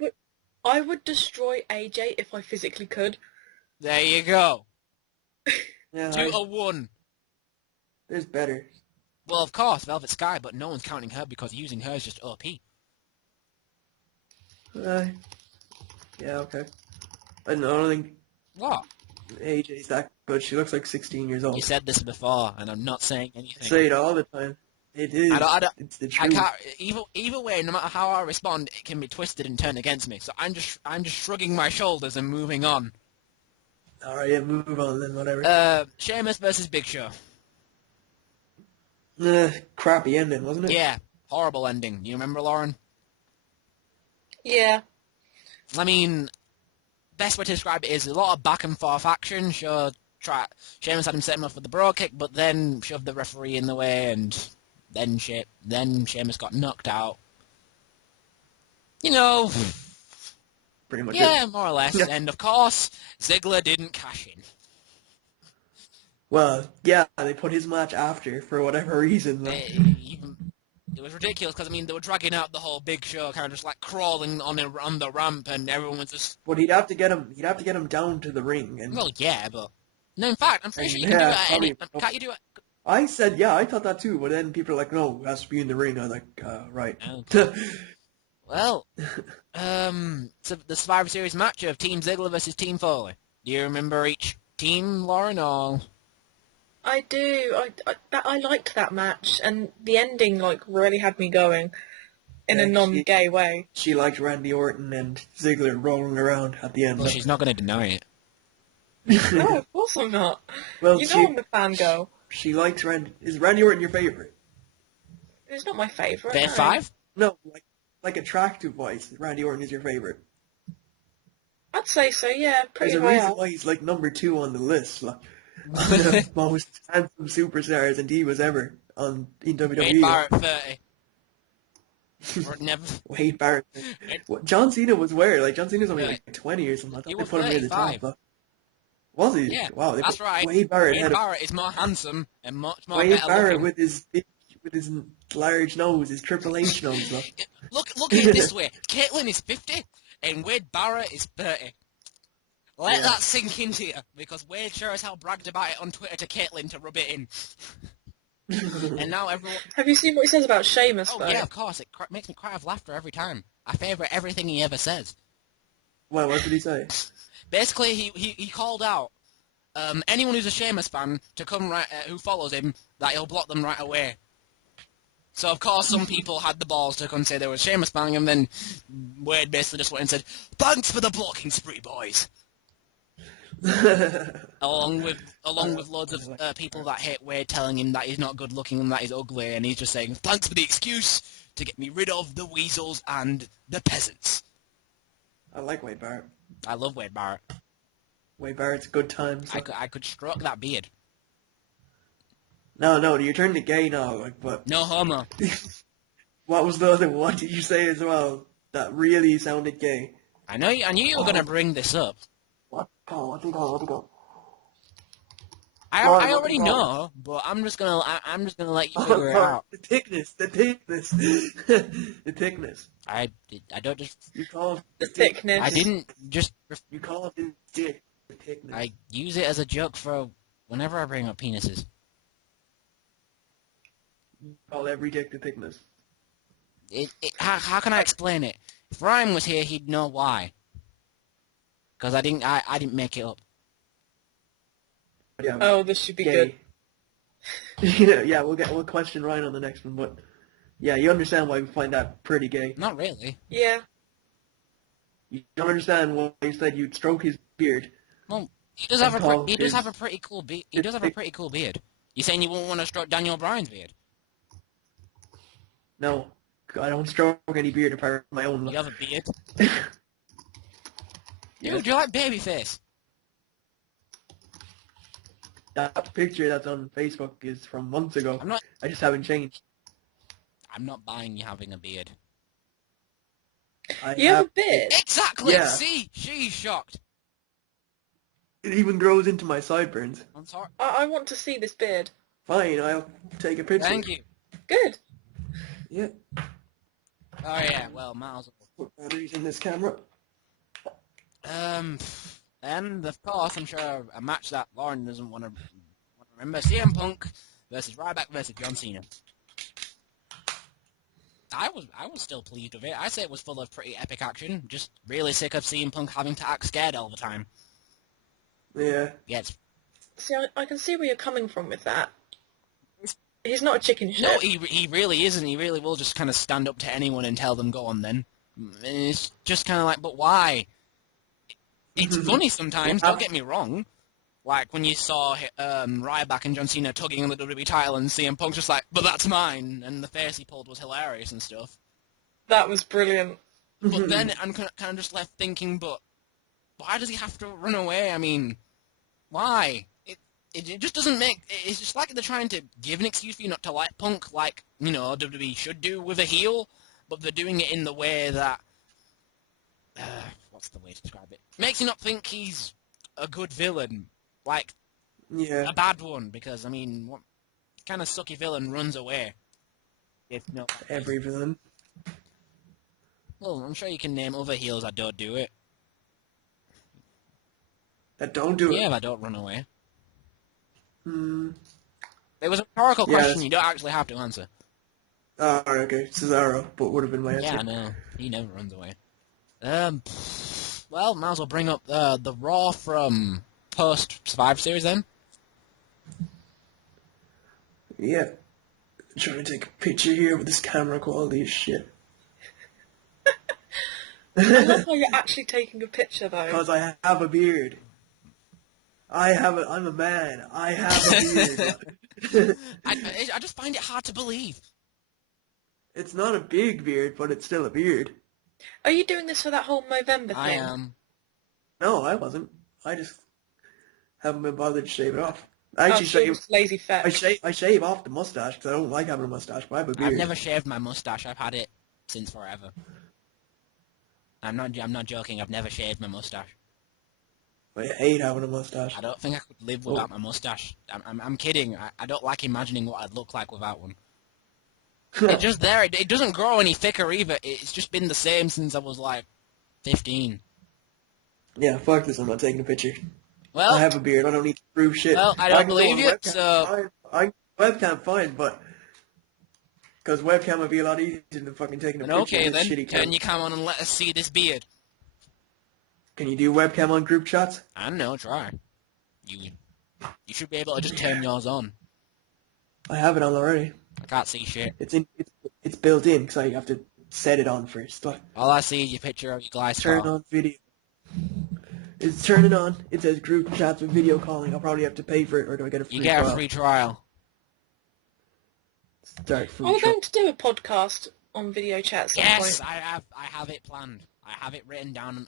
would destroy AJ if I physically could. There you go. Yeah, 2-1. There's better. Well, of course, Velvet Sky, but no one's counting her because using her is just OP. Yeah, okay. I don't think What? AJ's that good. She looks like 16 years old. You said this before, and I'm not saying anything. I say it all the time. It is. It's the truth. I can't. Either way, no matter how I respond, it can be twisted and turned against me. So I'm just shrugging my shoulders and moving on. All right, yeah, move on then. Whatever. Sheamus versus Big Show. Crappy ending, wasn't it? Yeah, horrible ending. You remember, Lauren? Yeah. I mean, best way to describe it is a lot of back and forth action. Sheamus had him set him up for the bro kick, but then shoved the referee in the way, and then Sheamus got knocked out. You know, pretty much Yeah, it. more or less. Yeah. And of course, Ziggler didn't cash in. Well, yeah, they put his match after for whatever reason. It was ridiculous because I mean they were dragging out the whole Big Show, kind of just like crawling on the ramp, and everyone was just. But he'd have to get him. He'd have to get him down to the ring. And Well, yeah, but no. In fact, I'm pretty And, sure you can do yeah, it at any. probably- Can't you do it? I said, yeah, I thought that too. But then people are like, no, it has to be in the ring. I was like, right. Okay. Well, so the Survivor Series match of Team Ziggler versus Team Foley. Do you remember each team, Lauren, or? I do. I liked that match, and the ending like really had me going in Yeah, a non-gay way. She liked Randy Orton and Ziggler rolling around at the end. Well, she's not going to deny it. No, of course I'm not. Well, You know I'm a fangirl. she likes Randy. Is Randy Orton your favorite? It's not my favourite. Fair no. five? No, like attractive wise, Randy Orton is your favorite. I'd say so, yeah. There's Pretty a high reason up. why he's like number 2 on the list. Like, the most handsome superstars and divas ever in WWE. Wade Barrett 30. Or never. Wade Barrett. What, John Cena was where? Like John Cena's only like 20 or something. I He thought they was put him near the top. 35. Was he? Yeah, Wow, they that's put right. Wade Barrett Wade ahead of Barrett is more handsome and much more Wade better Barrett looking. with his large nose, his Triple H nose. Look. Look at it this way. Caitlyn is 50 and Wade Barrett is 30. Let Yeah. that sink into you, because Wade sure as hell bragged about it on Twitter to Caitlyn to rub it in. And now everyone... Have you seen what he says about Sheamus, Oh, though? yeah, of course. It makes me cry of laughter every time. I favourite everything he ever says. Well, what did he say? Basically, he called out anyone who's a Sheamus fan to come who follows him, that he'll block them right away. So, of course, some people had the balls to come say they were a Sheamus fan, and then Wade basically just went and said, "Thanks for the blocking spree, boys." along with loads of people that hate Wade, telling him that he's not good looking and that he's ugly, and he's just saying, "Thanks for the excuse to get me rid of the weasels and the peasants." I like Wade Barrett. I love Wade Barrett. Wade Barrett's a good time. So. I could stroke that beard. No, you're turning to gay now. Like, but No homo. what was the other? What did you say as well? That really sounded gay. I knew you were going to bring this up. What? Oh, what did you go? I already know, but I'm just gonna let you figure it out. The thickness, the thickness. I don't just You call it The thickness. I didn't just You call it the dick, the thickness. I use it as a joke for whenever I bring up penises. You call every dick the thickness. How can I explain it? If Ryan was here, he'd know why. Because I didn't make it up. Yeah, Oh, this should be good. gay. yeah, we'll question Ryan on the next one, but yeah, you understand why we find that pretty gay. Not really. Yeah. You don't understand why you said you'd stroke his beard. Well, he does have a Paul he does is- have a pretty cool beard. He does have a pretty cool beard. You saying you wouldn't want to stroke Daniel Bryan's beard? No, I don't stroke any beard apart from my own. You have a beard. Yeah. Dude, do you like babyface? That picture that's on Facebook is from months ago. I'm not I just haven't changed. buying you having a beard. You have a beard? Exactly. Yeah. See, she's shocked. It even grows into my sideburns. I'm sorry. I want to see this beard. Fine, I'll take a picture. Thank you. Good. Yeah. Oh yeah. Well, Miles. Put batteries in this camera. And of course, I'm sure a match that Lauren doesn't want to remember: CM Punk versus Ryback versus John Cena. I was still pleased with it. I say it was full of pretty epic action. Just really sick of CM Punk having to act scared all the time. Yeah. Yeah, it's, See, I can see where you're coming from with that. He's not a chicken shit. no, he really isn't. He really will just kind of stand up to anyone and tell them, "Go on, then." And it's just kind of like, but why? It's funny sometimes. Don't get me wrong. Like when you saw Ryback and John Cena tugging on the WWE title, and CM Punk's just like, "But that's mine," and the face he pulled was hilarious and stuff. That was brilliant. But then I'm kind of just left thinking, but why does he have to run away? I mean, why? It just doesn't make... It's just like they're trying to give an excuse for you not to like Punk, like, you know, WWE should do with a heel, but they're doing it in the way that... what's the way to describe it? Makes you not think he's a good villain, like Yeah. a bad one, because, I mean, what kind of sucky villain runs away? If no, Every villain. well, I'm sure you can name other heroes that don't do it. That don't do Yeah, it. that don't run away. Hmm. It was a rhetorical Yeah, question you don't actually have to answer. Oh, okay. Cesaro, but would have been my answer. Yeah, I know. He never runs away. Well, might as well bring up the Raw from post-Survivor Series then. Yeah. Trying to take a picture here, but this camera quality is shit. I love how you're actually taking a picture, though. Because I have a beard. I'm a man. I have a beard. I just find it hard to believe. It's not a big beard, but it's still a beard. Are you doing this for that whole Movember thing? I am. No, I wasn't. I just haven't been bothered to shave it off. I Oh, actually so you're shave. just lazy fetch. I shave off the mustache because I don't like having a mustache, but I have a beard. I've never shaved my mustache. I've had it since forever. I'm not joking. I've never shaved my mustache. I hate having a mustache. I don't think I could live without my mustache. I'm kidding. I don't like imagining what I'd look like without one. It's just there. It doesn't grow any thicker either. It's just been the same since I was like 15. Yeah, fuck this. I'm not taking a picture. Well, I have a beard. I don't need to prove shit. well, I can don't go believe on you. webcam So fine. Webcam fine, but because webcam would be a lot easier than fucking taking a and picture. okay with then, shitty can camera. you come on and let us see this beard? Can you do webcam on group chats? I don't know. Try. You should be able to just turn yours on. I have it on already. I can't see shit. It's built in because I have to set it on first. Like, All I see is your picture of your glass turn car. on video. It's turning on. It says group chats with video calling. I'll probably have to pay for it, or do I get a free You get trial? a free trial. Start free Are we trial. going to do a podcast on video chat at some Yes, point? I have it planned. I have it written down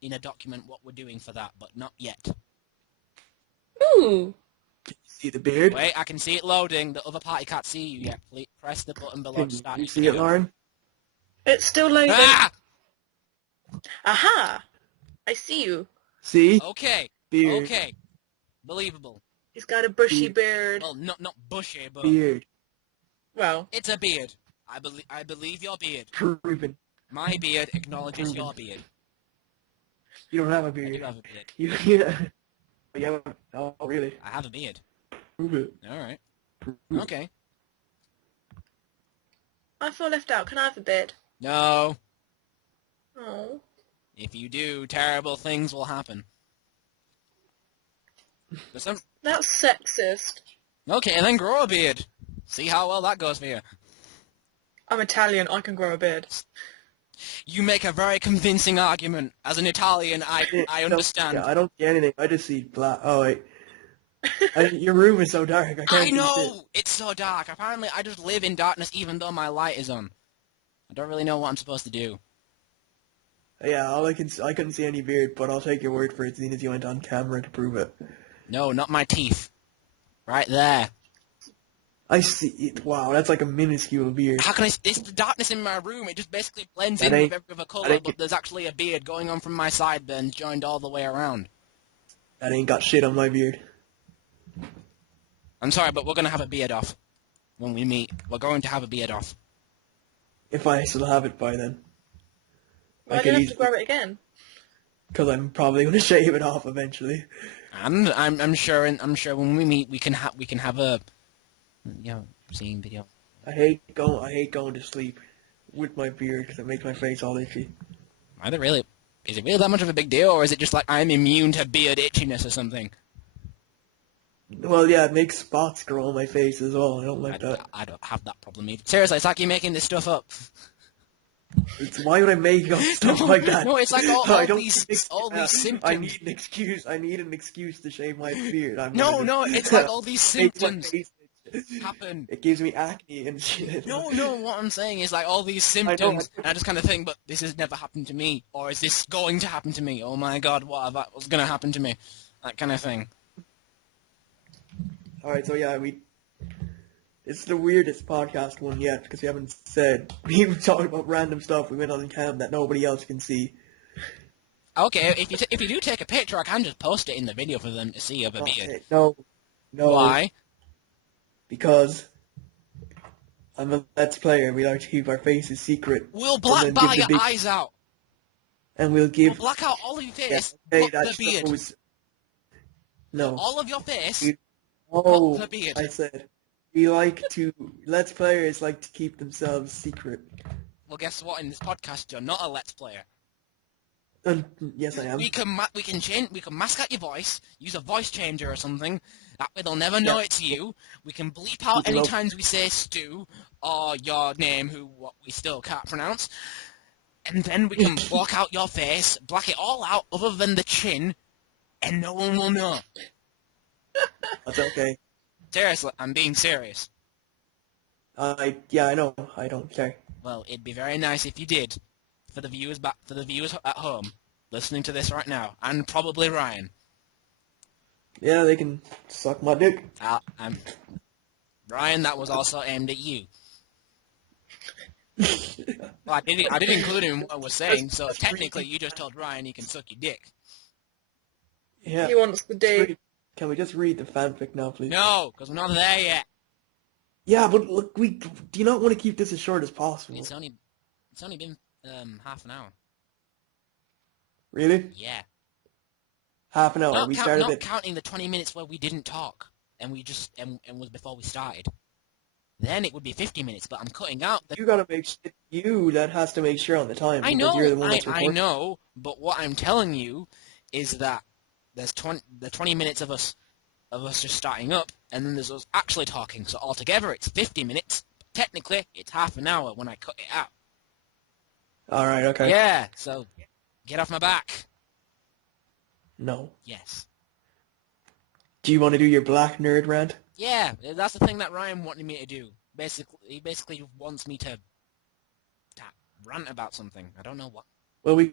in a document what we're doing for that, but not yet. Ooh. See the beard? Wait, I can see it loading. The other party can't see you yet. Please press the button below Can to start you your see it, video. Lauren? It's still loading. Ah! Aha! I see you. See? Okay. Beard. Okay. Believable. He's got a bushy beard. Well, not bushy, but Beard. Well, it's a beard. I believe your beard. Proven. My beard acknowledges your beard. You don't have a I beard. do have a beard. Yeah. Oh, really? I have a beard. Prove it. All right. Prove it. Okay. I feel left out. Can I have a beard? No. Oh. If you do, terrible things will happen. There's some... That's sexist. Okay, then grow a beard. See how well that goes for you. I'm Italian. I can grow a beard. You make a very convincing argument. As an Italian, I understand. Yeah, I don't see anything. I just see black. Oh, wait. Your room is so dark. I can't I see know! shit. It's so dark. Apparently, I just live in darkness even though my light is on. I don't really know what I'm supposed to do. Yeah, I couldn't see any beard, but I'll take your word for it, seeing as you went on camera to prove it. No, not my teeth. Right there. I see it. Wow, that's like a minuscule beard. How can I... It's the darkness in my room. It just basically blends That in with ain't- every other that colour, ain't- but there's actually a beard going on from my sideburns joined all the way around. That ain't got shit on my beard. I'm sorry, but we're going to have a beard off when we meet. We're going to have a beard off. If I still have it by then. Why do you have to grow it again? Because I'm probably going to shave it off eventually. And I'm sure when we meet we can have a seeing video. I hate going to sleep with my beard because it makes my face all itchy. Is it really that much of a big deal, or is it just like I'm immune to beard itchiness or something? Well, yeah, it makes spots grow on my face as well. I don't like that. I don't have that problem either. Seriously, it's like you're making this stuff up. Why would I make up stuff like that? No, it's like all I don't these think- symptoms. I need an excuse. I need an excuse to shave my beard. No, it's like all these Makes my symptoms face itch. happen. It gives me acne and shit. No, what I'm saying is like all these symptoms, and I just kind of think, but this has never happened to me, or is this going to happen to me? Oh my god, what's going to happen to me? That kind of thing. Alright, so yeah, it's the weirdest podcast one yet, because we haven't said, we were talking about random stuff we went on in cam that nobody else can see. Okay, if you do take a picture, I can just post it in the video for them to see of a beard. Okay, no, Why? because I'm a Let's Player. We like to keep our faces secret. We'll and black then bar give the your big, eyes out. and we'll We'll give. black out all of your Yeah, face, okay, but that the beard. shows. So No. all of your face, We- but Oh, the beard. I said Let's Players like to keep themselves secret. Well, guess what? In this podcast, you're not a Let's Player. Yes, I am. We can mask out your voice, use a voice changer or something. That way they'll never know Yeah. it's you. We can bleep out Keep it any low. times we say Stu or your name, what we still can't pronounce. And then we can block out your face, black it all out other than the chin, and no one will know. That's okay. Seriously, I'm being serious. Yeah, I know. I don't care. Well, it'd be very nice if you did. For the viewers at home, listening to this right now, and probably Ryan. Yeah, they can suck my dick. Ryan, that was also aimed at you. Well, I did include him in what I was saying, so technically you just told Ryan he can suck your dick. Yeah. He wants the D. Can we just read the fanfic now, please? No, because we're not there yet. Yeah, but look, we do not want to keep this as short as possible. It's only been half an hour. Really? Yeah. Half an hour. Not counting the 20 minutes where we didn't talk, and we just and was before we started. Then it would be 50 minutes, but I'm cutting out the. You gotta make you that has to make sure on the time. I because know, You're the one that's I recording. know, but what I'm telling you is that there's 20 minutes of us just starting up, and then there's us actually talking. So altogether, it's 50 minutes. Technically, it's half an hour when I cut it out. All right. Okay. Yeah. So get off my back. No. Yes. Do you want to do your black nerd rant? Yeah, that's the thing that Ryan wanted me to do. He basically wants me to rant about something. I don't know what. Well, we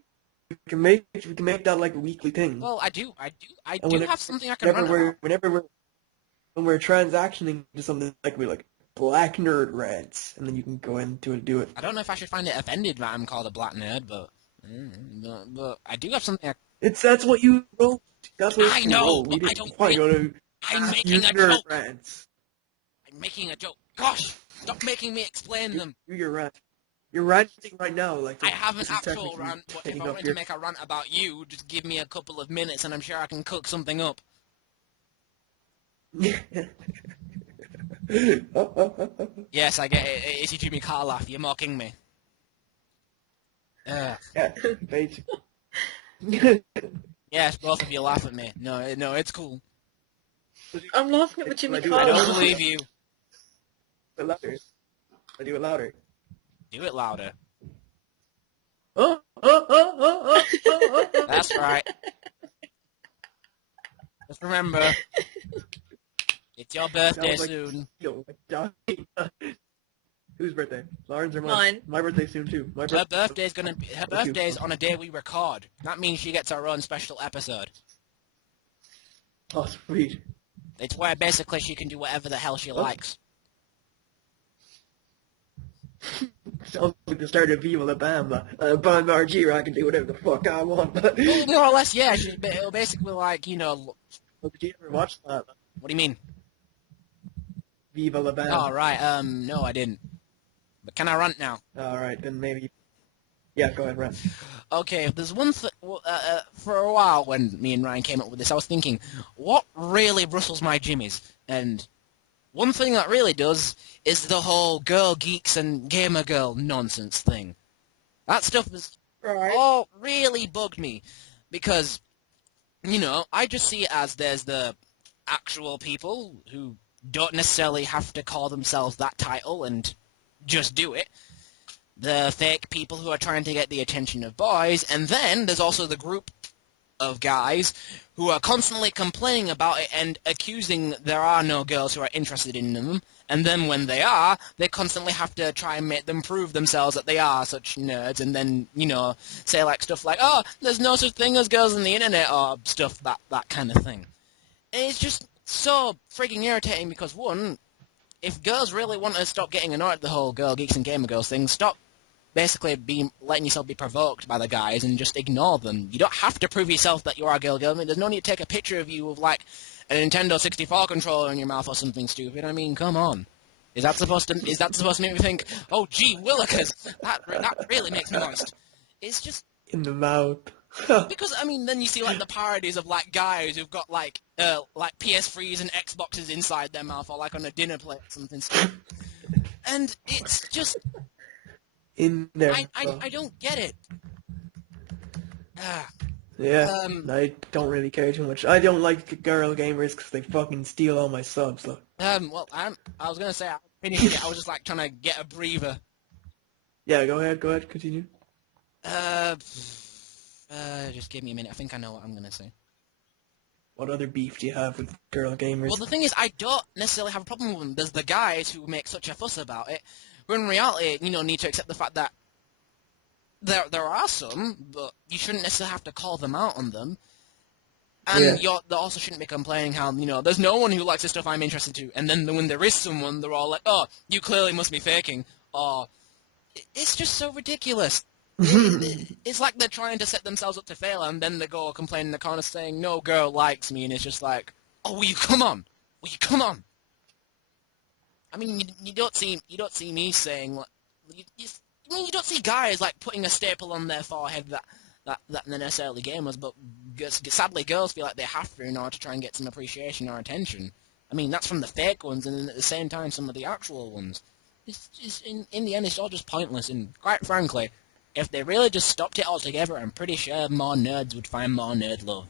can make that like a weekly thing. Well, I do whenever- have something I can rant about. When we're transactioning to something we're like black nerd rants, and then you can go into it and do it. I don't know if I should find it offended that I'm called a black nerd, but I do have something. That's what you wrote. That's what I you know, wrote. but We I didn't don't want to think- go to I'm making a nerd joke. rants. I'm making a joke. Gosh, stop making me explain them. Do your rant. You're ranting right now. Like I have an this is actual technically rant, but if taking I up wanted to make a rant about you, just give me a couple of minutes and I'm sure I can cook something up. Yes, I get it. It's your Jimmy Carr laugh. You're mocking me. Yeah, basically. Yes, both of you laugh at me. No, it's cool. I'm laughing at the Jimmy I do- I Carr. don't believe you. Louder. I do it louder. Do it louder. Oh. That's right. Just remember, it's your birthday Sounds like- soon. Yo, whose birthday? Lauren's or mine? Mine. My birthday's soon too. Her birthday's on a day we record. That means she gets her own special episode. Oh, sweet. It's where basically she can do whatever the hell she likes. Sounds like the start of Viva La Bamba. Bamba RG, I can do whatever the fuck I want. Well, more or less, yeah. It'll basically like, Did you ever watch that? what do you mean? Viva La Bamba. Oh, right. No, I didn't. But can I rant now? Alright, then maybe. Yeah, go ahead, run. Okay, there's one thing. For a while, when me and Ryan came up with this, I was thinking, what really rustles my jimmies? And one thing that really does is the whole girl geeks and gamer girl nonsense thing. That stuff is Right. all really bugged me because, I just see it as there's the actual people who don't necessarily have to call themselves that title and just do it. The fake people who are trying to get the attention of boys, and then there's also the group of guys who are constantly complaining about it and accusing there are no girls who are interested in them, and then when they are, they constantly have to try and make them prove themselves that they are such nerds, and then, say stuff like, oh, there's no such thing as girls on the internet, or stuff, that kind of thing. And it's just so frigging irritating because, one, if girls really want to stop getting annoyed at the whole girl geeks and gamer girls thing, stop basically letting yourself be provoked by the guys and just ignore them. You don't have to prove yourself that you are a girl. I mean, there's no need to take a picture of you with like a Nintendo 64 controller in your mouth or something stupid. I mean, come on. Is that supposed to make me think, oh gee willikers, that really makes me moist? It's just In the mouth. because I mean, then you see like the parodies of like guys who've got like PS3s and Xboxes inside their mouth or like on a dinner plate or something stupid. And it's just In there. I don't get it. Ah, Yeah, I don't really care too much. I don't like girl gamers because they fucking steal all my subs. Look. well, I was gonna say I finished it. I was just like trying to get a breather. Yeah, go ahead, continue. Just give me a minute. I think I know what I'm gonna say. What other beef do you have with girl gamers? Well, the thing is, I don't necessarily have a problem with them. There's the guys who make such a fuss about it, who in reality, need to accept the fact that there are some, but you shouldn't necessarily have to call them out on them. And they also shouldn't be complaining how, there's no one who likes the stuff I'm interested to, and then when there is someone, they're all like, oh, you clearly must be faking, or... It's just so ridiculous. It's like they're trying to set themselves up to fail, and then they go complaining in the corner saying, no girl likes me, and it's just like, oh, will you come on? Will you come on? I mean, you don't see me saying, like, you don't see guys, like, putting a staple on their forehead that they're necessarily gamers, but sadly girls feel like they have to in order to try and get some appreciation or attention. I mean, that's from the fake ones, and then at the same time, some of the actual ones. It's just, in the end, it's all just pointless, and quite frankly, if they really just stopped it altogether, I'm pretty sure more nerds would find more nerd love.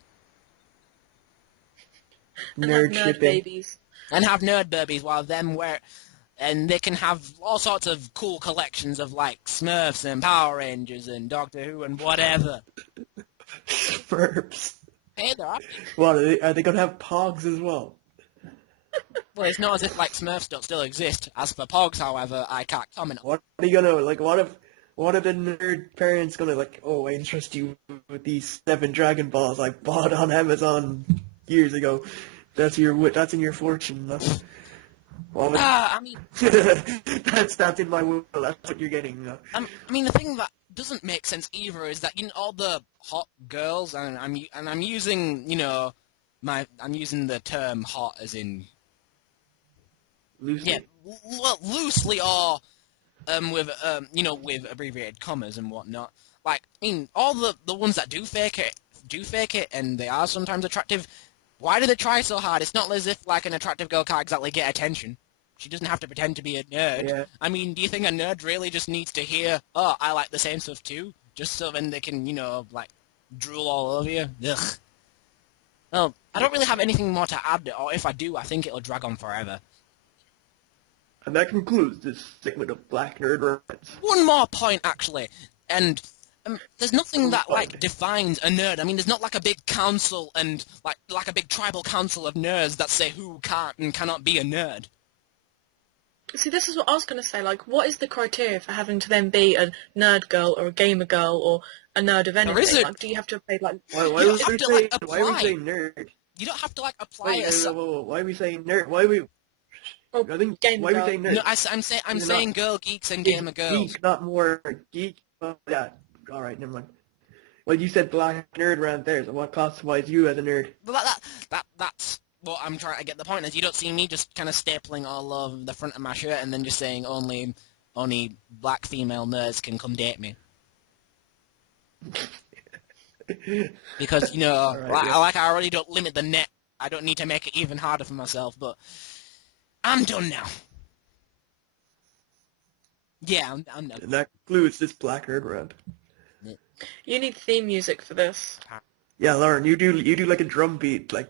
Nerd babies. And have nerd babies while and they can have all sorts of cool collections of, like, Smurfs and Power Rangers and Doctor Who and whatever. Smurfs. Hey, there are. What, are they going to have Pogs as well? Well, it's not as if, like, Smurfs don't still exist. As for Pogs, however, I can't comment. What are you gonna, like, what if the nerd parents gonna, like, oh, I entrust you with these 7 Dragon Balls I bought on Amazon years ago. That's in your fortune. That's... I mean... that's in my will. That's what you're getting. I mean, the thing that doesn't make sense either is that, all the hot girls, and I'm using, I'm using the term hot as in... Loosely? Yeah, well, loosely or with abbreviated commas and whatnot. Like, I mean, all the ones that do fake it, and they are sometimes attractive. Why do they try so hard? It's not as if like an attractive girl can't exactly get attention. She doesn't have to pretend to be a nerd. Yeah. I mean, do you think a nerd really just needs to hear, oh, I like the same stuff too, just so then they can, like, drool all over you? Ugh. Well, I don't really have anything more to add, or if I do, I think it'll drag on forever. And that concludes this segment of Black Nerd Rants. One more point, actually, and there's nothing that like defines a nerd. I mean, there's not like a big council and like a big tribal council of nerds that say who can't and cannot be a nerd. See, this is what I was going to say. Like, what is the criteria for having to then be a nerd girl or a gamer girl or a nerd of anything? There isn't. Like, do you have to play like? Why are we saying nerd? You don't have to like apply why are we saying nerd? Why are we? Oh, I think, gamer why are we girl. saying nerd? No, I'm saying girl geeks and gamer girls. Geek, not more geek. Yeah. All right, never mind. Well, you said Black Nerd Rant there, so what classifies you as a nerd? Well, that's what I'm trying to get the point is. You don't see me just kind of stapling all over the front of my shirt and then just saying only black female nerds can come date me. Because, right, I already don't limit the net. I don't need to make it even harder for myself, but I'm done now. Yeah, I'm done. And that concludes this Black Nerd Rant. You need theme music for this. Yeah, Lauren, you do like a drum beat, like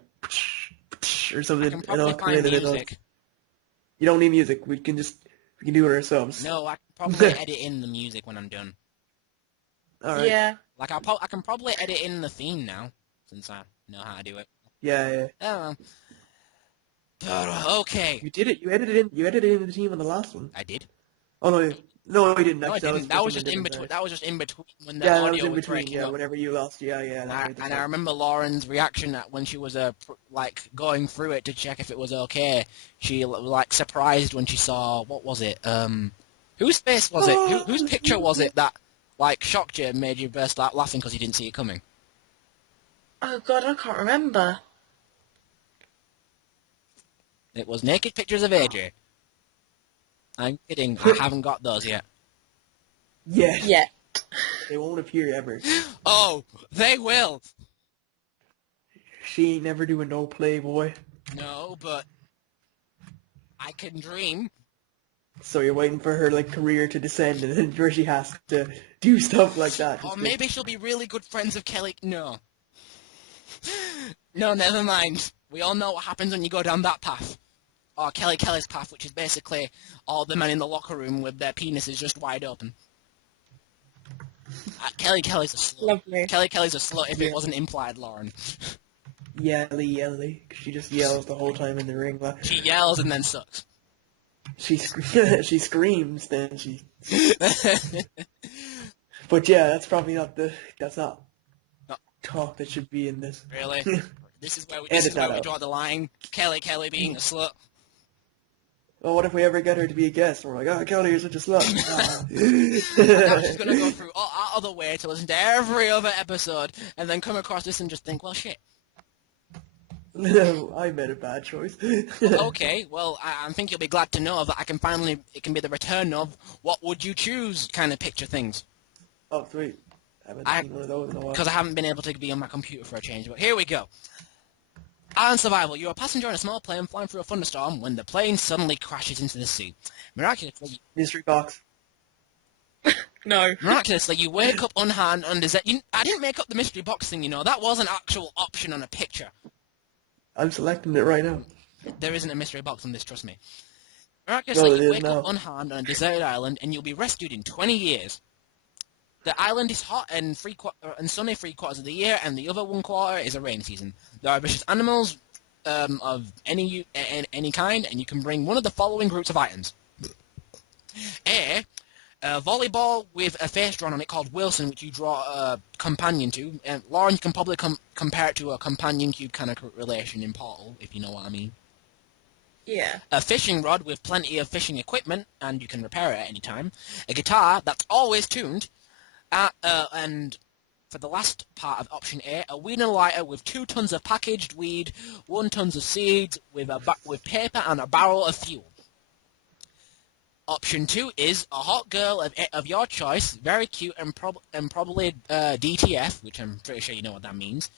or something. I can probably find music. You don't need music. We can do it ourselves. No, I can probably edit in the music when I'm done. All right. Yeah. Like I can probably edit in the theme now, since I know how to do it. Yeah. Oh, but okay. You did it. You edited in the theme on the last one. I did. Oh no, no, I didn't. No, I didn't. That was just in between. That was just in between when the audio was in between. breaking up. Whenever you lost. Yeah. And I remember Lauren's reaction when she was like going through it to check if it was okay. She like surprised when she saw what was it? Whose face was it? Whose picture was it that, like, shocked you and made you burst out laughing because you didn't see it coming? Oh God, I can't remember. It was naked pictures of AJ. I'm kidding. I haven't got those yet. Yes. Yeah. They won't appear ever. Oh, they will. She ain't never doing no Playboy. No, but I can dream. So you're waiting for her like career to descend, and then where she has to do stuff like that. Or Just maybe she'll be really good friends with Kelly. No. No, never mind. We all know what happens when you go down that path. Or Kelly's path, which is basically all the men in the locker room with their penises just wide open. Kelly's a slut. Lovely. Kelly's a slut if Yeah. it wasn't implied, Lauren. yelly. She just yells the whole time in the ring. She yells and then sucks. She she screams, then she. But yeah, that's probably not that's not No. talk that should be in this. Really? This is where we Edit that out. draw the line. Kelly being a slut. Well, what if we ever get her to be a guest? And we're like, oh, Kelly, you're such a slut. Now she's going to go through all our other way to listen to every other episode and then come across this and just think, well, shit. No, I made a bad choice. Okay, well, I think you'll be glad to know that it can be the return of what would you choose kind of picture things. Oh, sweet. I haven't seen one of those in a while. Because I haven't been able to be on my computer for a change, but here we go. Island survival. You're a passenger in a small plane flying through a thunderstorm when the plane suddenly crashes into the sea. Miraculously, Mystery box. No. you wake up unharmed under... I didn't make up the mystery box thing, you know. That was an actual option on a picture. I'm selecting it right now. There isn't a mystery box on this, trust me. No, Miraculously, it you is wake now. up unharmed on a deserted island and you'll be rescued in 20 years. The island is hot and sunny 3/4 of the year, and the other 1/4 is a rain season. There are vicious animals of any kind, and you can bring one of the following groups of items. A volleyball with a face drawn on it called Wilson, which you draw a companion to. And Lauren, you can probably compare it to a companion cube kind of relation in Portal, if you know what I mean. Yeah. A fishing rod with plenty of fishing equipment, and you can repair it at any time. A guitar that's always tuned. And for the last part of option A weed and a lighter with 2 tons of packaged weed, 1 ton of seeds, with paper and a barrel of fuel. Option 2 is a hot girl of your choice, very cute and probably DTF, which I'm pretty sure you know what that means.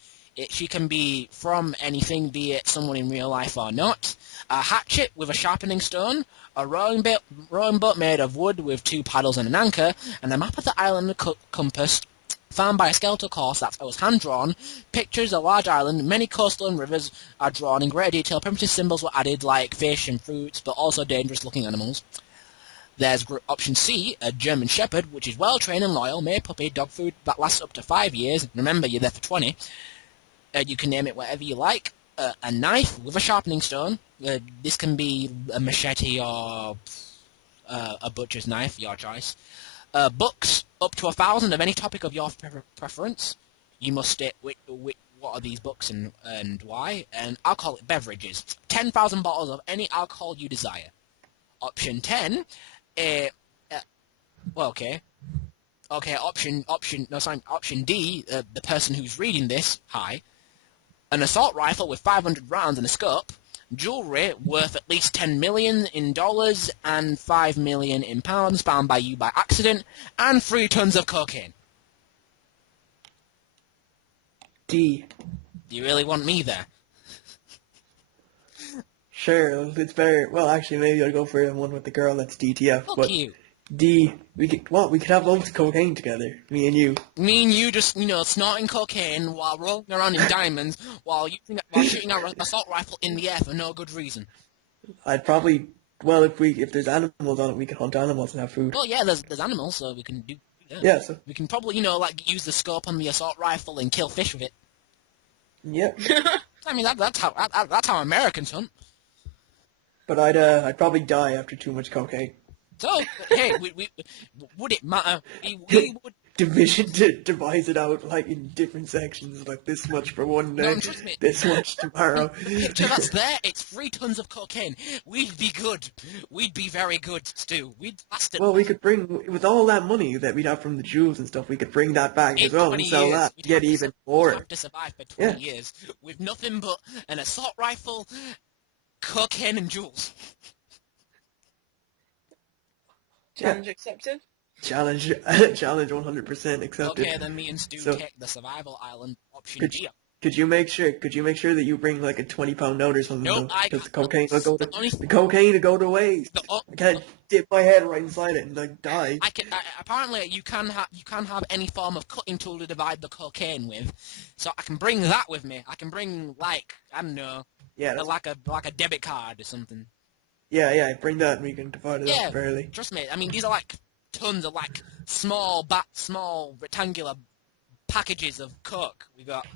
She can be from anything, be it someone in real life or not. A hatchet with a sharpening stone, a rowing boat made of wood with 2 paddles and an anchor, and a map of the island compass found by a skeletal horse that was hand-drawn. Pictures a large island, many coastal and rivers are drawn in great detail. Primitive symbols were added like fish and fruits, but also dangerous-looking animals. There's option C, a German Shepherd, which is well-trained and loyal, made puppy, dog food that lasts up to 5 years. Remember, you're there for 20. You can name it whatever you like. A knife with a sharpening stone. This can be a machete or a butcher's knife, your choice. Books, up to 1,000 of any topic of your preference. You must state what are these books and why. And alcoholic beverages. 10,000 bottles of any alcohol you desire. Option 10, option D, the person who's reading this, hi. An assault rifle with 500 rounds and a scope, jewelry worth at least $10 million in dollars and $5 million in pounds found by you by accident, and 3 tons of cocaine. D. Do you really want me there? Sure, it's better. Well, actually, maybe I'll go for the one with the girl that's DTF. Fuck but you. D. We could have loads of cocaine together, me and you. Me and you just, snorting cocaine while rolling around in diamonds while shooting our assault rifle in the air for no good reason. I'd probably. Well, if there's animals on it, we can hunt animals and have food. Well, yeah, there's animals, so we can do that. Yeah. So. We can probably, use the scope on the assault rifle and kill fish with it. Yep. I mean, that's how Americans hunt. But I'd probably die after too much cocaine. So, hey, would it matter? We would divide it out like in different sections, like this much for one No, day, trust me. this much tomorrow. The picture that's there, it's 3 tons of cocaine. We'd be good. We'd be very good, Stu. We'd last it Well, we could bring, with all that money that we'd have from the jewels and stuff, we could bring that back in as well 20 and sell years. that, get even We'd more. have to survive for 20 Yeah. years with nothing but an assault rifle, cocaine, and jewels. Challenge accepted. Challenge 100% accepted. Okay, then me and Stu So- take the survival island option Could- G. Could you make sure that you bring like a 20-pound note or something? Nope, I because the can't. cocaine will go The only- to waste. The o- I can't dip my head right inside it and like die. apparently you can have any form of cutting tool to divide the cocaine with, so I can bring that with me. I can bring like I don't know, Yeah, like a debit card or something. yeah. Bring that and we can divide it Yeah, up fairly. trust me. I mean, these are like tons of like small rectangular packages of coke we got.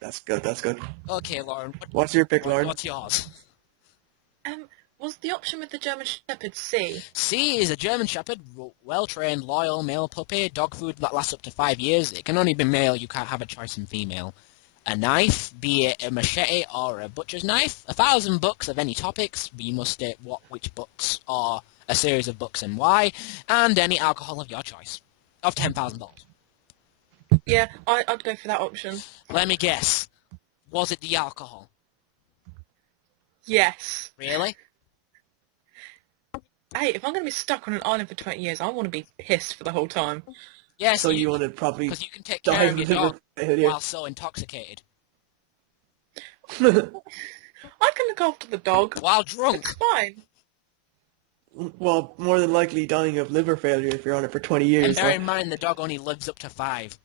That's good. That's good. Okay, Lauren. What's your pick, Lauren? What's yours? Was the option with the German Shepherd C? C is a German Shepherd, well-trained, loyal, male puppy, dog food that lasts up to 5 years. It can only be male, you can't have a choice in female. A knife, be it a machete or a butcher's knife. 1,000 books of any topics, but you must state which books or a series of books and why. And any alcohol of your choice. Of $10,000. Yeah, I'd go for that option. Let me guess. Was it the alcohol? Yes. Really? Hey, if I'm going to be stuck on an island for 20 years, I want to be pissed for the whole time. Yes, So you want to probably because you can take die care of of your liver dog failure. while so intoxicated. I can look after the dog. While drunk. It's fine. Well, more than likely dying of liver failure if you're on it for 20 And years. bear So. in mind the dog only lives up to 5.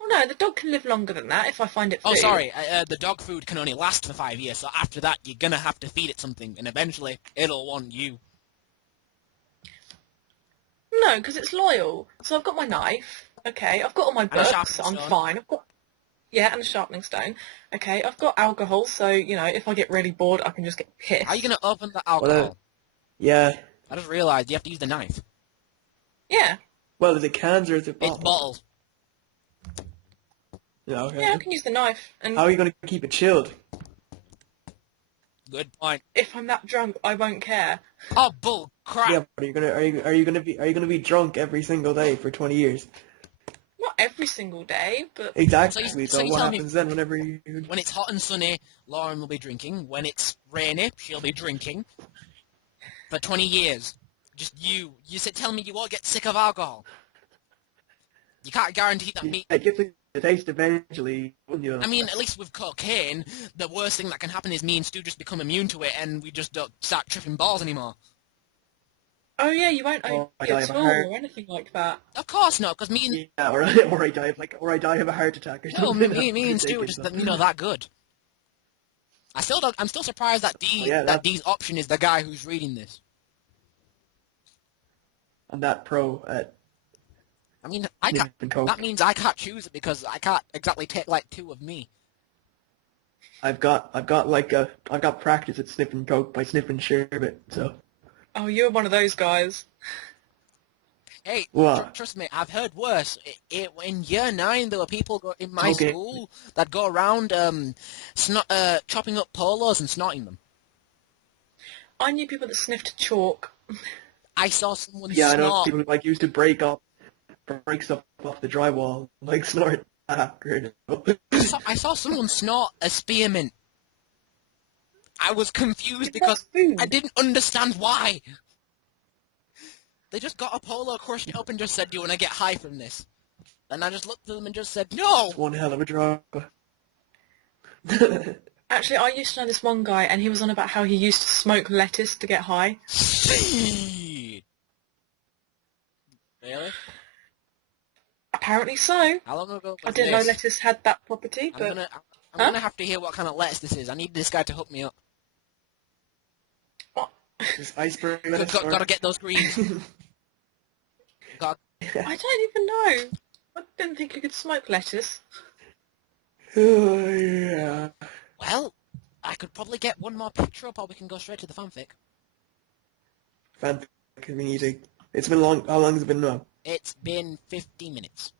Oh no, the dog can live longer than that if I find it food. Oh, sorry. The dog food can only last for 5 years, so after that you're gonna have to feed it something, and eventually it'll want you. No, because it's loyal. So I've got my knife. Okay, I've got all my a books. sharpening I'm stone. fine. And a sharpening stone. Okay, I've got alcohol, so, if I get really bored, I can just get pissed. How are you gonna open the alcohol? Yeah. I just realised you have to use the knife. Yeah. Well, is it cans or is it It's bottles? bottles. Yeah, okay. Yeah, I can use the knife. And How are you going to keep it chilled? Good point. if I'm that drunk, I won't care. Oh, bull crap! Yeah, but are you gonna be drunk every single day for 20 years? Not every single day, but... Exactly. So So, you what tell me- happens then whenever you? When it's hot and sunny, Lauren will be drinking. When it's rainy, she'll be drinking. For 20 years. Just you tell me you won't get sick of alcohol. You can't guarantee that me. It gets the taste eventually. Wouldn't you? I mean, at least with cocaine, the worst thing that can happen is me and Stu just become immune to it and we just don't start tripping balls anymore. Oh yeah, you won't Oh, I OD have at a all heart- or anything like that. Of course not, because me and Yeah, or I die of a heart attack or no, something. me and Stu are just that good. I'm still surprised that D's option is the guy who's reading this. I'm that pro at I mean, I can't. sniffing coke. That means I can't choose it because I can't exactly take like 2 of me. I've got practice at sniffing coke by sniffing sherbet. So Oh, you're one of those guys. Hey, What? trust me, I've heard worse. In year 9, there were people in my Okay. school that go around chopping up polos and snorting them. I knew people that sniffed chalk. I saw someone yeah, I know snort. people like used to break stuff off the drywall, like snort after. I saw someone snort a spearmint. I was confused It's because not food. I didn't understand why. They just got a polo, crushed it up, and just said, "Do you want to get high from this?" And I just looked at them and just said, "No." One hell of a drug. Actually, I used to know this one guy, and he was on about how he used to smoke lettuce to get high. Shit. Really? Apparently so. How long ago was I didn't know this? lettuce had that property, I'm but... gonna Huh? gonna have to hear what kind of lettuce this is. I need this guy to hook me up. This iceberg lettuce. Gotta get those greens. Got I don't even know. I didn't think you could smoke lettuce. Oh, yeah. well, I could probably get one more picture up, or we can go straight to the fanfic. Fanfic. We need to. It's been long. How long has it been now? It's been 50 minutes.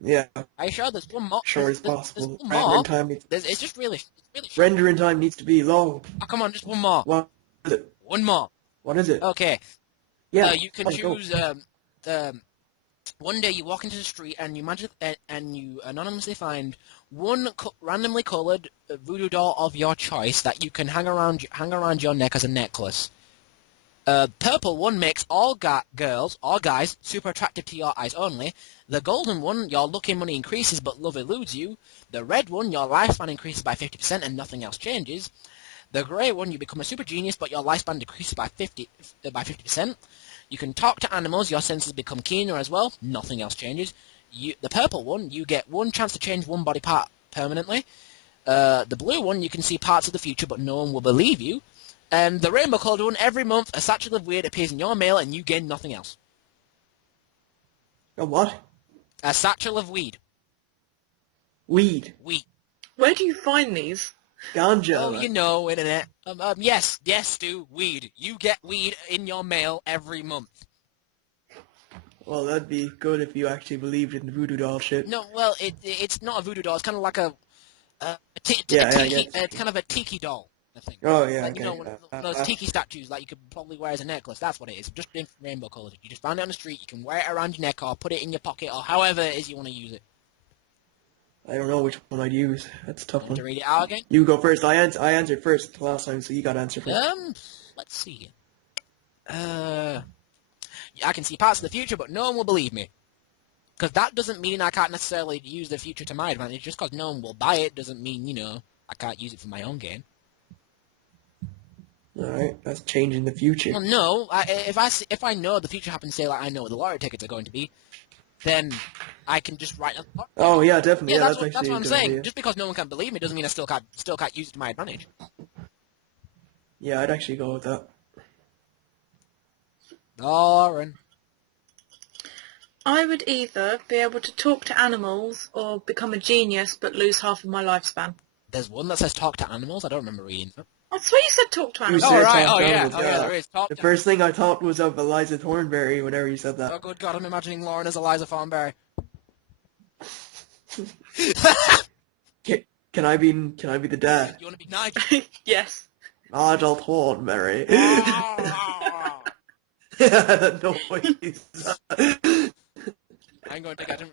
Yeah, Are you sure? There's one more. sure as There's possible. one Rendering more. time needs It's just really short. rendering time needs to be low. Oh, come on, just one more. What is it? One more. What is it? Okay. Yeah, You can come on, go. choose. One day you walk into the street and you and you anonymously find one randomly coloured voodoo doll of your choice that you can hang around your neck as a necklace. Purple one makes all girls or guys super attractive to your eyes only. The golden one, your luck and money increases but love eludes you. The red one, your lifespan increases by 50% and nothing else changes. The grey one, you become a super genius but your lifespan decreases by 50%. You can talk to animals, your senses become keener as well, nothing else changes. The purple one, you get one chance to change one body part permanently. The blue one, you can see parts of the future but no one will believe you. And the rainbow coloured one, every month a satchel of weed appears in your mail and you gain nothing else. A what? A satchel of weed. Weed. Weed. Where do you find these? Ganja. Oh, you know, internet. Yes, Stu, weed. You get weed in your mail every month. Well, that'd be good if you actually believed in the voodoo doll shit. No, well, it's not a voodoo doll. It's kind of like a tiki. It's kind of a tiki doll. I think. Oh, yeah, Like, okay. you know, one of those tiki statues that you could probably wear as a necklace. That's what it is. Just in rainbow colours. You just find it on the street. You can wear it around your neck or put it in your pocket or however it is you want to use it. I don't know which one I'd use. That's a tough Want to one. read it out again? You go first. I answered first last time, so you got to answer first. Let's see. I can see parts of the future, but no one will believe me. Because that doesn't mean I can't necessarily use the future to my advantage. Just because no one will buy it doesn't mean, I can't use it for my own gain. Alright, that's changing the future. Well, no. If I know the future happens, say, like I know what the lottery tickets are going to be, then I can just write. Oh yeah, definitely. Yeah, Yeah, that's what actually I'm a good saying. idea. Just because no one can believe me doesn't mean I still can't use it to my advantage. Yeah, I'd actually go with that. Lauren. I would either be able to talk to animals or become a genius but lose half of my lifespan. There's one that says talk to animals. I don't remember reading that. I swear you said talk to You animals. said right. talk Oh to yeah. animals, Oh yeah. There is talk. The To first thing I thought was of Eliza Thornberry whenever you said that. Oh good God! I'm imagining Lauren as Eliza Thornberry. Can I be the dad? You want to be Nigel? Yes. Nigel Thornberry. Ah. That noise. I'm going to get him.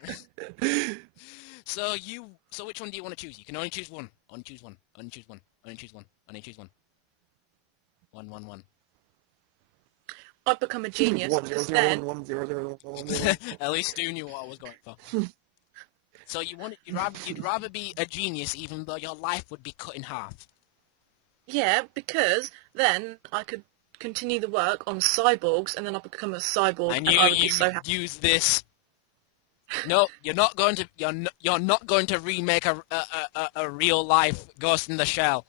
So which one do you want to choose? You can only choose one. Only choose one. Only choose one. Only choose one. Only choose one. 1. I'd become a genius because then... 1-0-0-1-1-0-0-1-0. At least Stu knew what I was going for. So you'd rather be a genius even though your life would be cut in half. Yeah, because then I could continue the work on cyborgs and then I would become a cyborg I and knew I would be you so would happy. use this. No, you're not going to. You're not going to remake a real life Ghost in the Shell.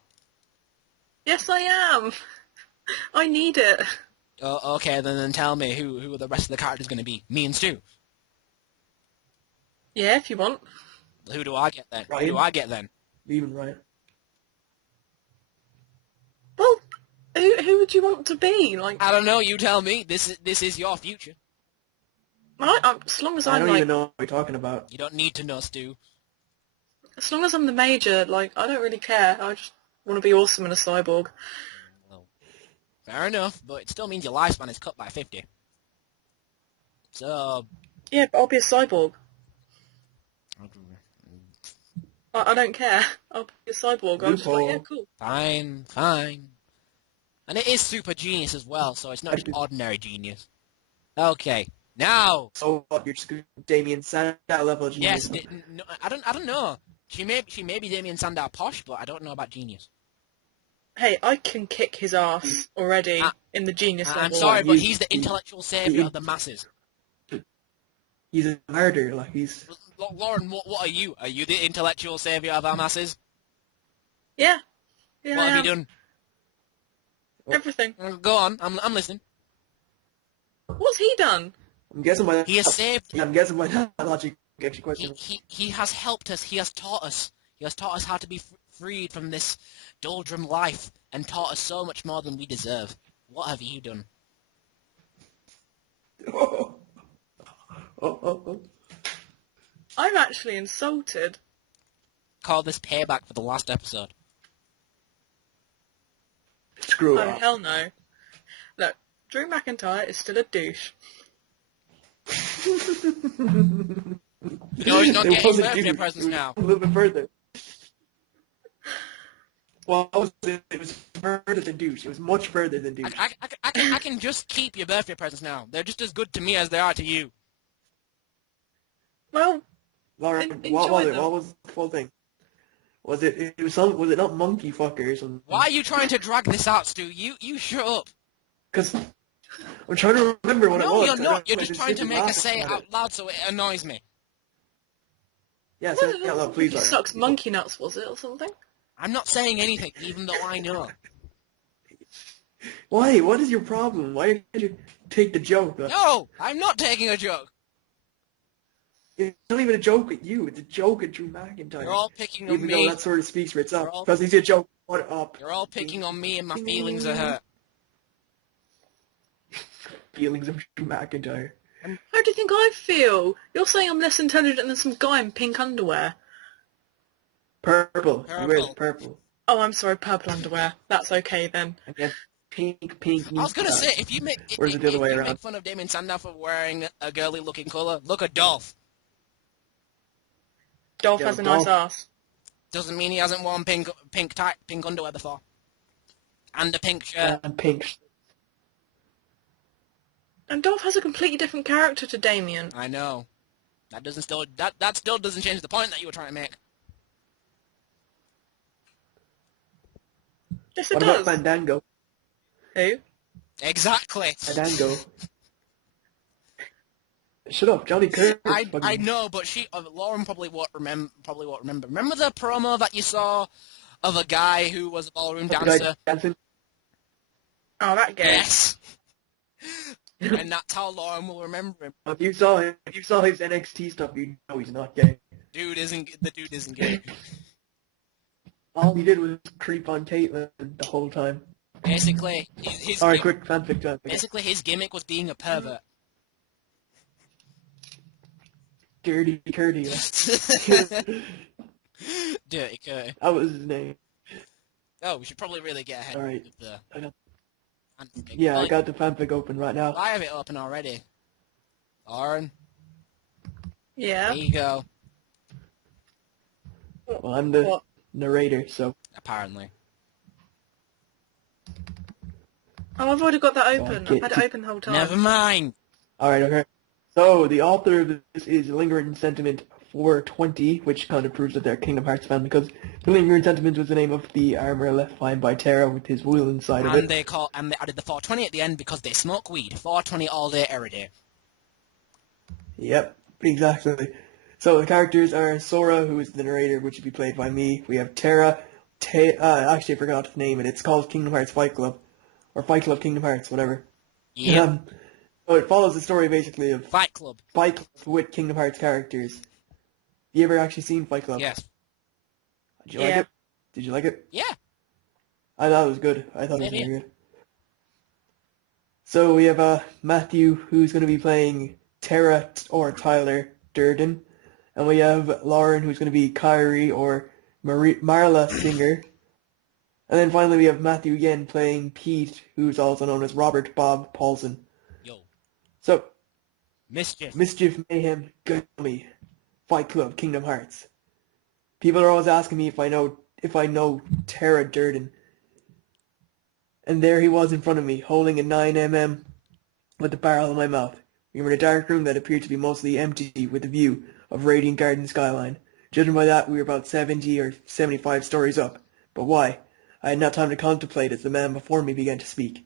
Yes, I am. I need it. Oh, okay, then tell me who the rest of the characters going to be. Me and Stu. Yeah, if you want. Who do I get then? Ryan? Who do I get then? Even right. Well, who would you want to be? Like, I don't know. You tell me. This is your future. as long as I I'm don't like, even know what we're talking about. You don't need to know, Stu. as long as I'm the major, like, I don't really care. I just want to be awesome in a cyborg. Well, fair enough, but it still means your lifespan is cut by 50. So. Yeah, but I'll be a cyborg. I don't care. I'll be a cyborg. I'm just like, yeah, cool. Fine. And it is super genius as well, so it's not just ordinary genius. Okay, now. So what? You're just Damien Sandow level genius. Yes, no, I don't know. She may be Damien Sandow posh, but I don't know about genius. Hey, I can kick his ass already in the genius level. I'm sorry, but he's the intellectual savior of the masses. He's a martyr, like he's... Lauren, what are you? Are you the intellectual savior of our masses? Yeah. What I have am. you done? Everything. Go on, I'm listening. What's he done? I'm guessing by He has saved. I'm guessing by that logic gets your question. He has helped us. He has taught us. He has taught us how to be freed from this doldrum life, and taught us so much more than we deserve. What have you done? Oh. I'm actually insulted. Call this payback for the last episode. Screw Oh, off. hell no. Look, Drew McIntyre is still a douche. No, he's not It getting wasn't birthday douche. presents It was now. a little bit further. Well, it was further than douche. It was much further than douche. I can just keep your birthday presents now. They're just as good to me as they are to you. Well, Lauren, enjoy what was it? them. What was the full thing? Was it not monkey fucker or something? Why are you trying to drag this out, Stu? You shut up. Because I'm trying to remember what it No, was. you're 'cause I not. You're got just trying to make us distinctly say it laugh out at loud so it annoys me. Yeah, say it out loud, please, He Lauren. sucks monkey nuts, was it, or something? I'm not saying anything, even though I know. Why? What is your problem? Why did you take the joke? No, I'm not taking a joke. It's not even a joke at you. It's a joke at Drew McIntyre. You're all picking on Even though me. that sort of speaks for itself. You're all- Because he's a joke. What up? You're all picking on me and my feelings are hurt. Feelings of Drew McIntyre. How do you think I feel? You're saying I'm less intelligent than some guy in pink underwear. Purple. He wears Purple. purple. Oh, I'm sorry, purple underwear. That's okay then. And then pink. I was gonna say, if you make Or is it the other way around? make fun of Damien Sandow for wearing a girly looking colour, look at Dolph. Dolph Yeah, has a nice Dolph. ass. Doesn't mean he hasn't worn pink underwear before. And a pink shirt. And pink. And Dolph has a completely different character to Damien. I know. That still doesn't change the point that you were trying to make. Yes, it What does. about Fandango? Who? Exactly. Fandango. Shut up, Johnny Curtis. I know, but Lauren probably won't remember. Remember the promo that you saw of a guy who was a ballroom dancer? Dancing. Oh, that gay. Yes. And that's how Lauren will remember him. If you saw his NXT stuff, you know he's not gay. The dude isn't gay. All he did was creep on Caitlyn the whole time. Basically, his Alright, quick fanfic time. basically his gimmick was being a pervert. Dirty Curdy. Dirty Curry. That was his name. Oh, we should probably really get ahead Alright. of the... I got- fanfic. Yeah, I Well, got the fanfic open right now. I have it open already. Lauren, Yeah. there you go. Well, I'm the What? narrator, so Apparently. Oh, I've already got that open. Okay. I've had it open the whole time. Never mind. alright, okay. So the author of this is Lingering Sentiment 420, which kind of proves that they're a Kingdom Hearts fan because the Lingering Sentiment was the name of the armor left behind by Terra with his wheel inside of And it. they added the 420 at the end because they smoke weed. 420 all day, every day. Yep, exactly. So the characters are Sora, who is the narrator, which would be played by me. We have Terra. Actually, I forgot to name it. It's called Kingdom Hearts Fight Club. Or Fight Club Kingdom Hearts, whatever. Yeah. So it follows the story, basically, of Fight Club. Fight Club with Kingdom Hearts characters. You ever actually seen Fight Club? Yes. Did you like Yeah. it? Did you like it? Yeah. I thought it was good. I thought it was Maybe. very good. So we have Matthew, who's going to be playing Tara or Tyler Durden. And we have Lauren, who's going to be Kyrie or Marla Singer. And then finally we have Matthew again playing Pete, who's also known as Robert Bob Paulson. Yo. So, Mischief. Mischief, Mayhem, Gummy, Fight Club, Kingdom Hearts. People are always asking me if I know Tara Durden. And there he was in front of me, holding a 9mm with the barrel in my mouth. We were in a dark room that appeared to be mostly empty with a view of radiant garden skyline. Judging by that, we were about 70 or 75 stories up. But why? I had not time to contemplate as the man before me began to speak.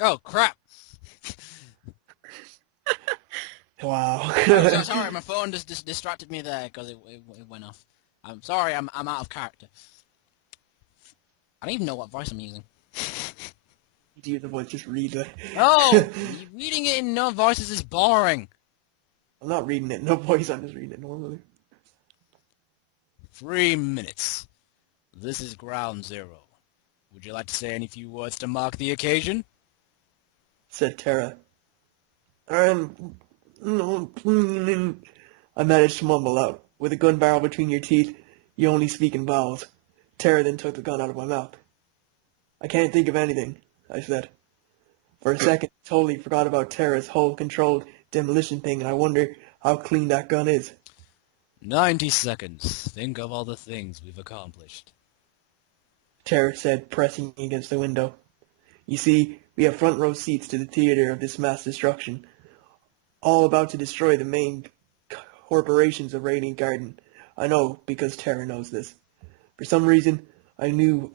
Oh, crap. Wow. So sorry, my phone just distracted me there because it went off. I'm sorry, I'm out of character. I don't even know what voice I'm using. Do you the voice just read it? Oh, reading it in no voices is boring. I'm not reading it, no voice, I'm just reading it normally. 3 minutes. This is ground zero. Would you like to say any few words to mark the occasion? Said Tara. No, I managed to mumble out. With a gun barrel between your teeth, you only speak in vowels. Tara then took the gun out of my mouth. I can't think of anything, I said. For a second, I totally forgot about Tara's whole controlled demolition thing, and I wonder how clean that gun is. 90 seconds. Think of all the things we've accomplished. Tara said, pressing against the window. You see, we have front row seats to the theater of this mass destruction, all about to destroy the main corporations of Radiant Garden. I know, because Tara knows this. For some reason, I knew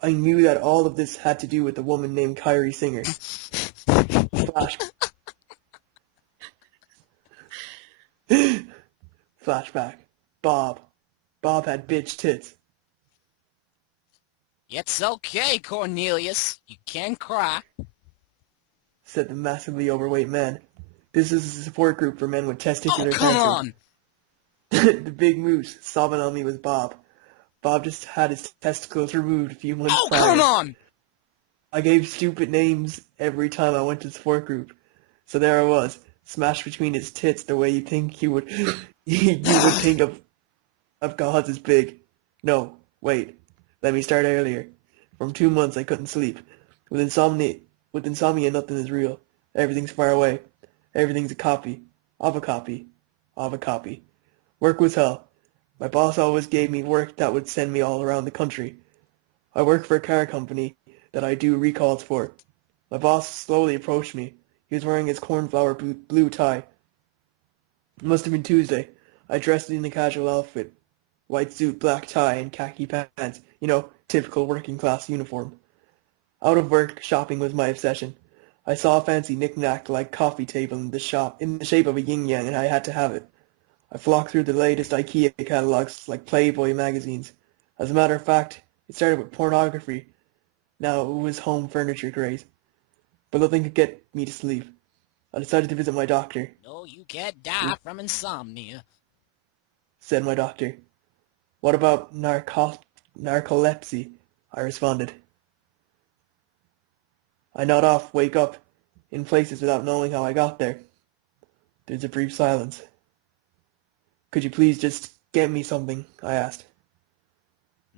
that all of this had to do with a woman named Kyrie Singer. Flash. Flashback. Bob. Bob had bitch tits. It's okay, Cornelius. You can cry. Said the massively overweight man. This is a support group for men with testicular Oh, come cancer. on! The big moose sobbing on me was Bob. Bob just had his testicles removed a few months Oh, prior. come on! I gave stupid names every time I went to support group. So there I was, smashed between his tits the way you think you would you would think of gods as big. No, wait. Let me start earlier. From 2 months I couldn't sleep. With insomnia nothing is real. Everything's far away. Everything's a copy. Of a copy. Of a copy. Work was hell. My boss always gave me work that would send me all around the country. I work for a car company that I do recalls for. My boss slowly approached me. He was wearing his cornflower blue tie. It must have been Tuesday. I dressed in a casual outfit. White suit, black tie, and khaki pants. You know, typical working class uniform. Out of work, shopping was my obsession. I saw a fancy knick-knack like coffee table in the shop in the shape of a yin-yang, and I had to have it. I flocked through the latest IKEA catalogs like Playboy magazines. As a matter of fact, it started with pornography. Now it was home furniture craze. But nothing could get me to sleep. I decided to visit my doctor, No, you can't die from insomnia. said my doctor. What about narcolepsy? I responded. I nod off, wake up, in places without knowing how I got there. There's a brief silence. Could you please just get me something? I asked.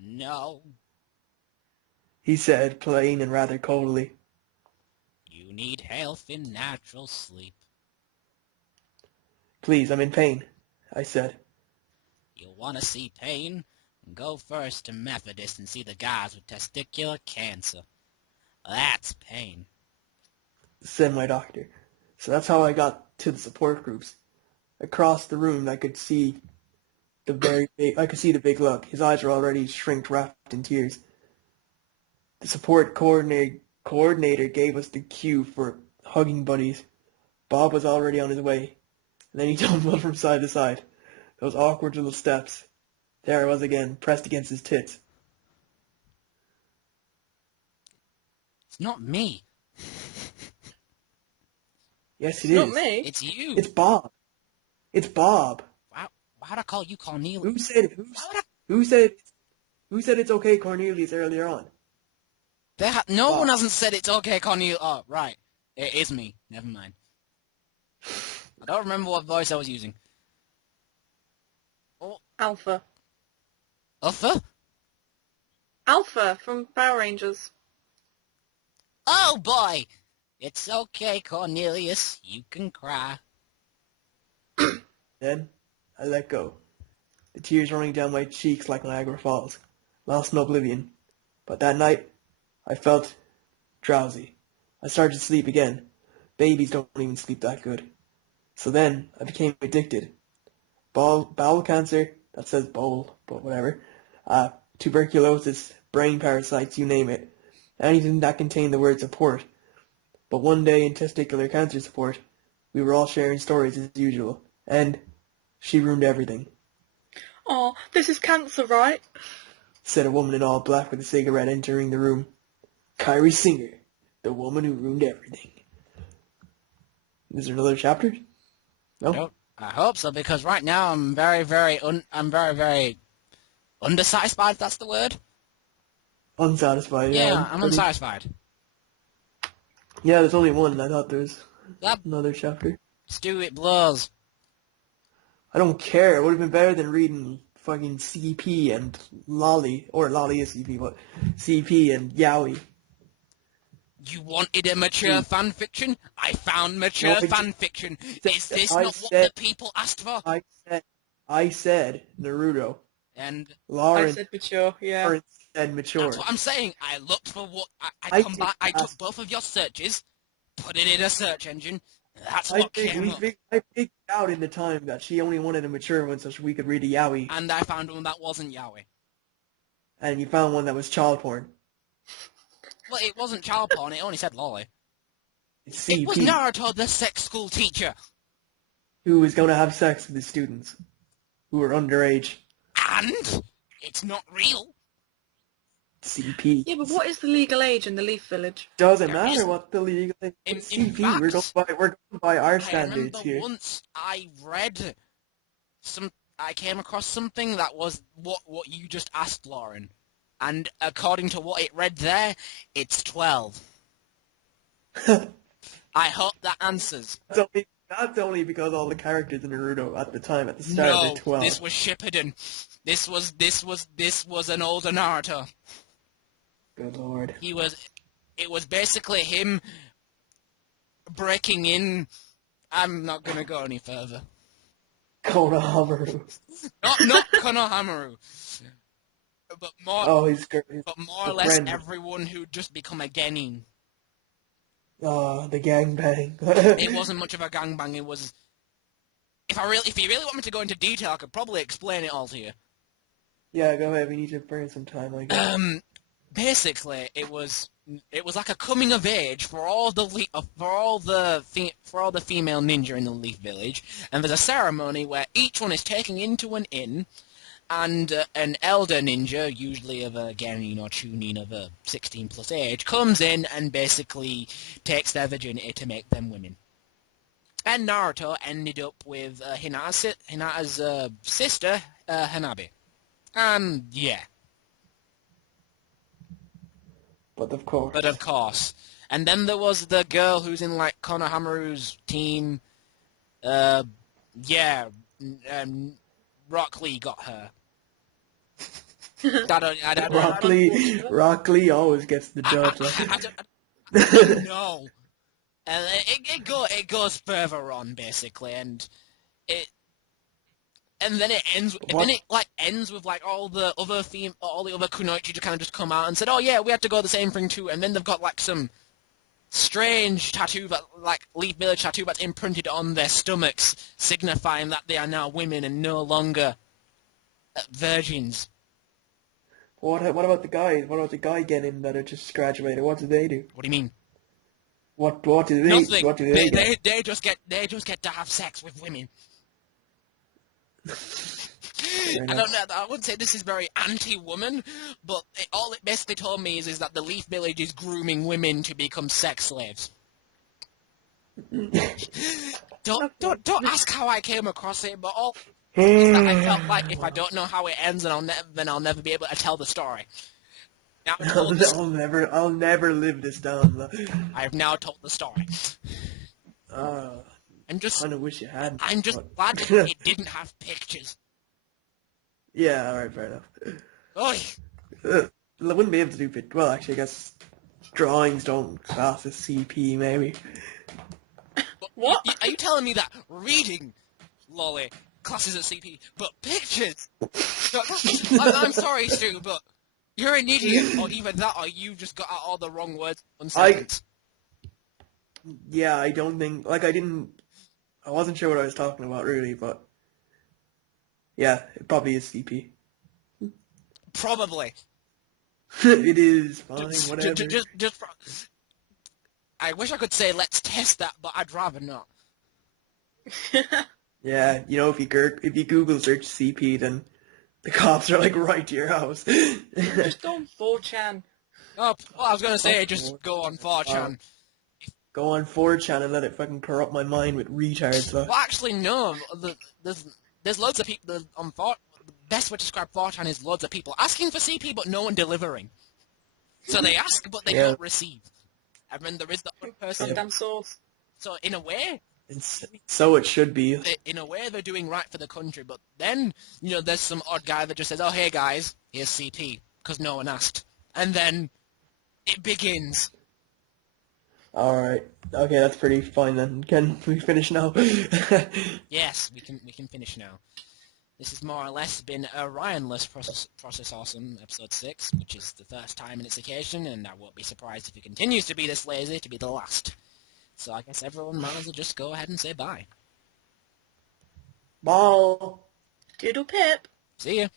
No, He said, plain and rather coldly. you need healthy, natural sleep. Please, I'm in pain, I said. You want to see pain? Go first to Methodist and see the guys with testicular cancer. That's pain. Said my doctor. So that's how I got to the support groups. Across the room, I could see the big look. His eyes were already shrink-wrapped in tears. The support coordinator gave us the cue for hugging buddies. Bob was already on his way, and then he tumbled from side to side. Those awkward little steps. There I was again, pressed against his tits. It's not me. Yes, it It's not is. me. It's you. It's Bob. It's Bob. Why'd I call you Cornelius? Who said it? Who said it's okay, Cornelius, earlier on? No Bob. one hasn't said it's okay, Cornelius. Oh, right. It is me. Never mind. I don't remember what voice I was using. Oh, Alpha. Uffa? Alpha from Power Rangers. Oh, boy. It's okay, Cornelius. You can cry. Then I let go. The tears running down my cheeks like Niagara Falls, lost in oblivion. But that night, I felt drowsy. I started to sleep again. Babies don't even sleep that good. So then, I became addicted. Bowel cancer, that says bowl, but whatever. Tuberculosis, brain parasites, you name it. Anything that contained the word support. But one day in testicular cancer support, we were all sharing stories as usual. And she ruined everything, Oh, this is cancer, right? said a woman in all black with a cigarette entering the room. Kyrie Singer, the woman who ruined everything. Is there another chapter? No? I hope so, because right now I'm very, very undersatisfied, if that's the word. Unsatisfied, Yeah, I'm unsatisfied. Yeah, there's only one. I thought there was That Another chapter. Stu, it blows. I don't care. It would have been better than reading fucking CP and Lolly, or Lolly is CP, but CP and Yowie. You wanted a mature fan fiction? I found mature No, fan fiction. Is this I not what said, the people asked for? I said Naruto. And I Lauren, said mature, yeah. Lauren said that's mature. what I'm saying. I looked for what I come did back. I took ask- both of your searches, put it in a search engine. That's I what came up. figured out in the time that she only wanted a mature one so we could read a Yowie, And I found one that wasn't yaoi. and you found one that was child porn. Well, it wasn't child porn. It only said lolly. It's It was CP, Naruto, the sex school teacher. who was going to have sex with the students who were underage. And it's not real. CP. Yeah, but what is the legal age in the Leaf Village? Doesn't There matter isn't. what the legal is. In It's CP. fact, We're going by our I standards remember here. once I read I came across something that was what you just asked, Lauren. And according to what it read there, it's 12. I hope that answers. That's only because all the characters in Naruto at the time, at the start, No, were 12. this was Shippuden. This was an older Naruto. Good lord. It was basically him breaking in. I'm not gonna go any further. Konohamaru. Not Konohamaru, but more Oh, his or less friend. everyone who'd just become a genin. Oh, the gangbang. It wasn't much of a gangbang. It was. If you really want me to go into detail, I could probably explain it all to you. Yeah, go ahead. We need to burn some time, I guess. Basically, it was like a coming of age for all the female ninja in the Leaf Village, and there's a ceremony where each one is taken into an inn, and an elder ninja, usually of a genin or chunin of a 16 plus age, comes in and basically takes their virginity to make them women. And Naruto ended up with Hinata's sister, Hanabi. Yeah. But of course. And then there was the girl who's in, like, Konohamaru's team. Rock Lee got her. I don't Rock Lee always gets the dub. I don't know. And it goes further on, basically, and then it ends. And then it ends with all the other kunoichi to kind of just come out and said, "Oh yeah, we had to go the same thing too." And then they've got some strange tattoo that Leaf Village tattoo that's imprinted on their stomachs, signifying that they are now women and no longer virgins. What about the guys? What about the guy getting that are just graduated? What do they do? What do you mean? What do they? Nothing. What do they get? They just get to have sex with women. I don't know. I wouldn't say this is very anti-woman, but all it basically told me is that the Leaf Village is grooming women to become sex slaves. Don't ask how I came across it, but all is that I felt like if I don't know how it ends, then I'll never be able to tell the story. Now I'll never live this down. I have now told the story. I kind of wish you hadn't. I'm just glad that it didn't have pictures. Yeah, alright, fair enough. Oy. I wouldn't be able to do pictures. Well, actually, I guess drawings don't class as CP, maybe. What? Are you telling me that reading, lolly, classes at CP, but pictures? I'm sorry, Stu, but you're an idiot, or either that, or you just got out all the wrong words on sentence. Yeah, I don't think... I wasn't sure what I was talking about, really, but... Yeah, it probably is CP. Probably. It is, fine, whatever. I wish I could say let's test that, but I'd rather not. Yeah, if you Google search CP, then the cops are right to your house. Just go on 4chan. Oh, well, I was going to say just go on 4chan. Go on 4chan and let it fucking corrupt my mind with retards. Well, actually, no. There's loads of people on 4. The best way to describe 4chan is loads of people asking for CP, but no one delivering. So they ask, but they don't receive. And then there is the one person. Goddamn source. So in a way, So it should be. they're doing right for the country. But then, there's some odd guy that just says, "Oh, hey guys, here's CP," because no one asked, and then it begins. Alright. Okay, that's pretty fine then. Can we finish now? Yes, we can finish now. This has more or less been a Ryan-less Process Awesome episode 6, which is the first time in its occasion, and I won't be surprised if it continues to be this lazy to be the last. So I guess everyone might as well just go ahead and say bye. Ball. Doodle pip. See ya.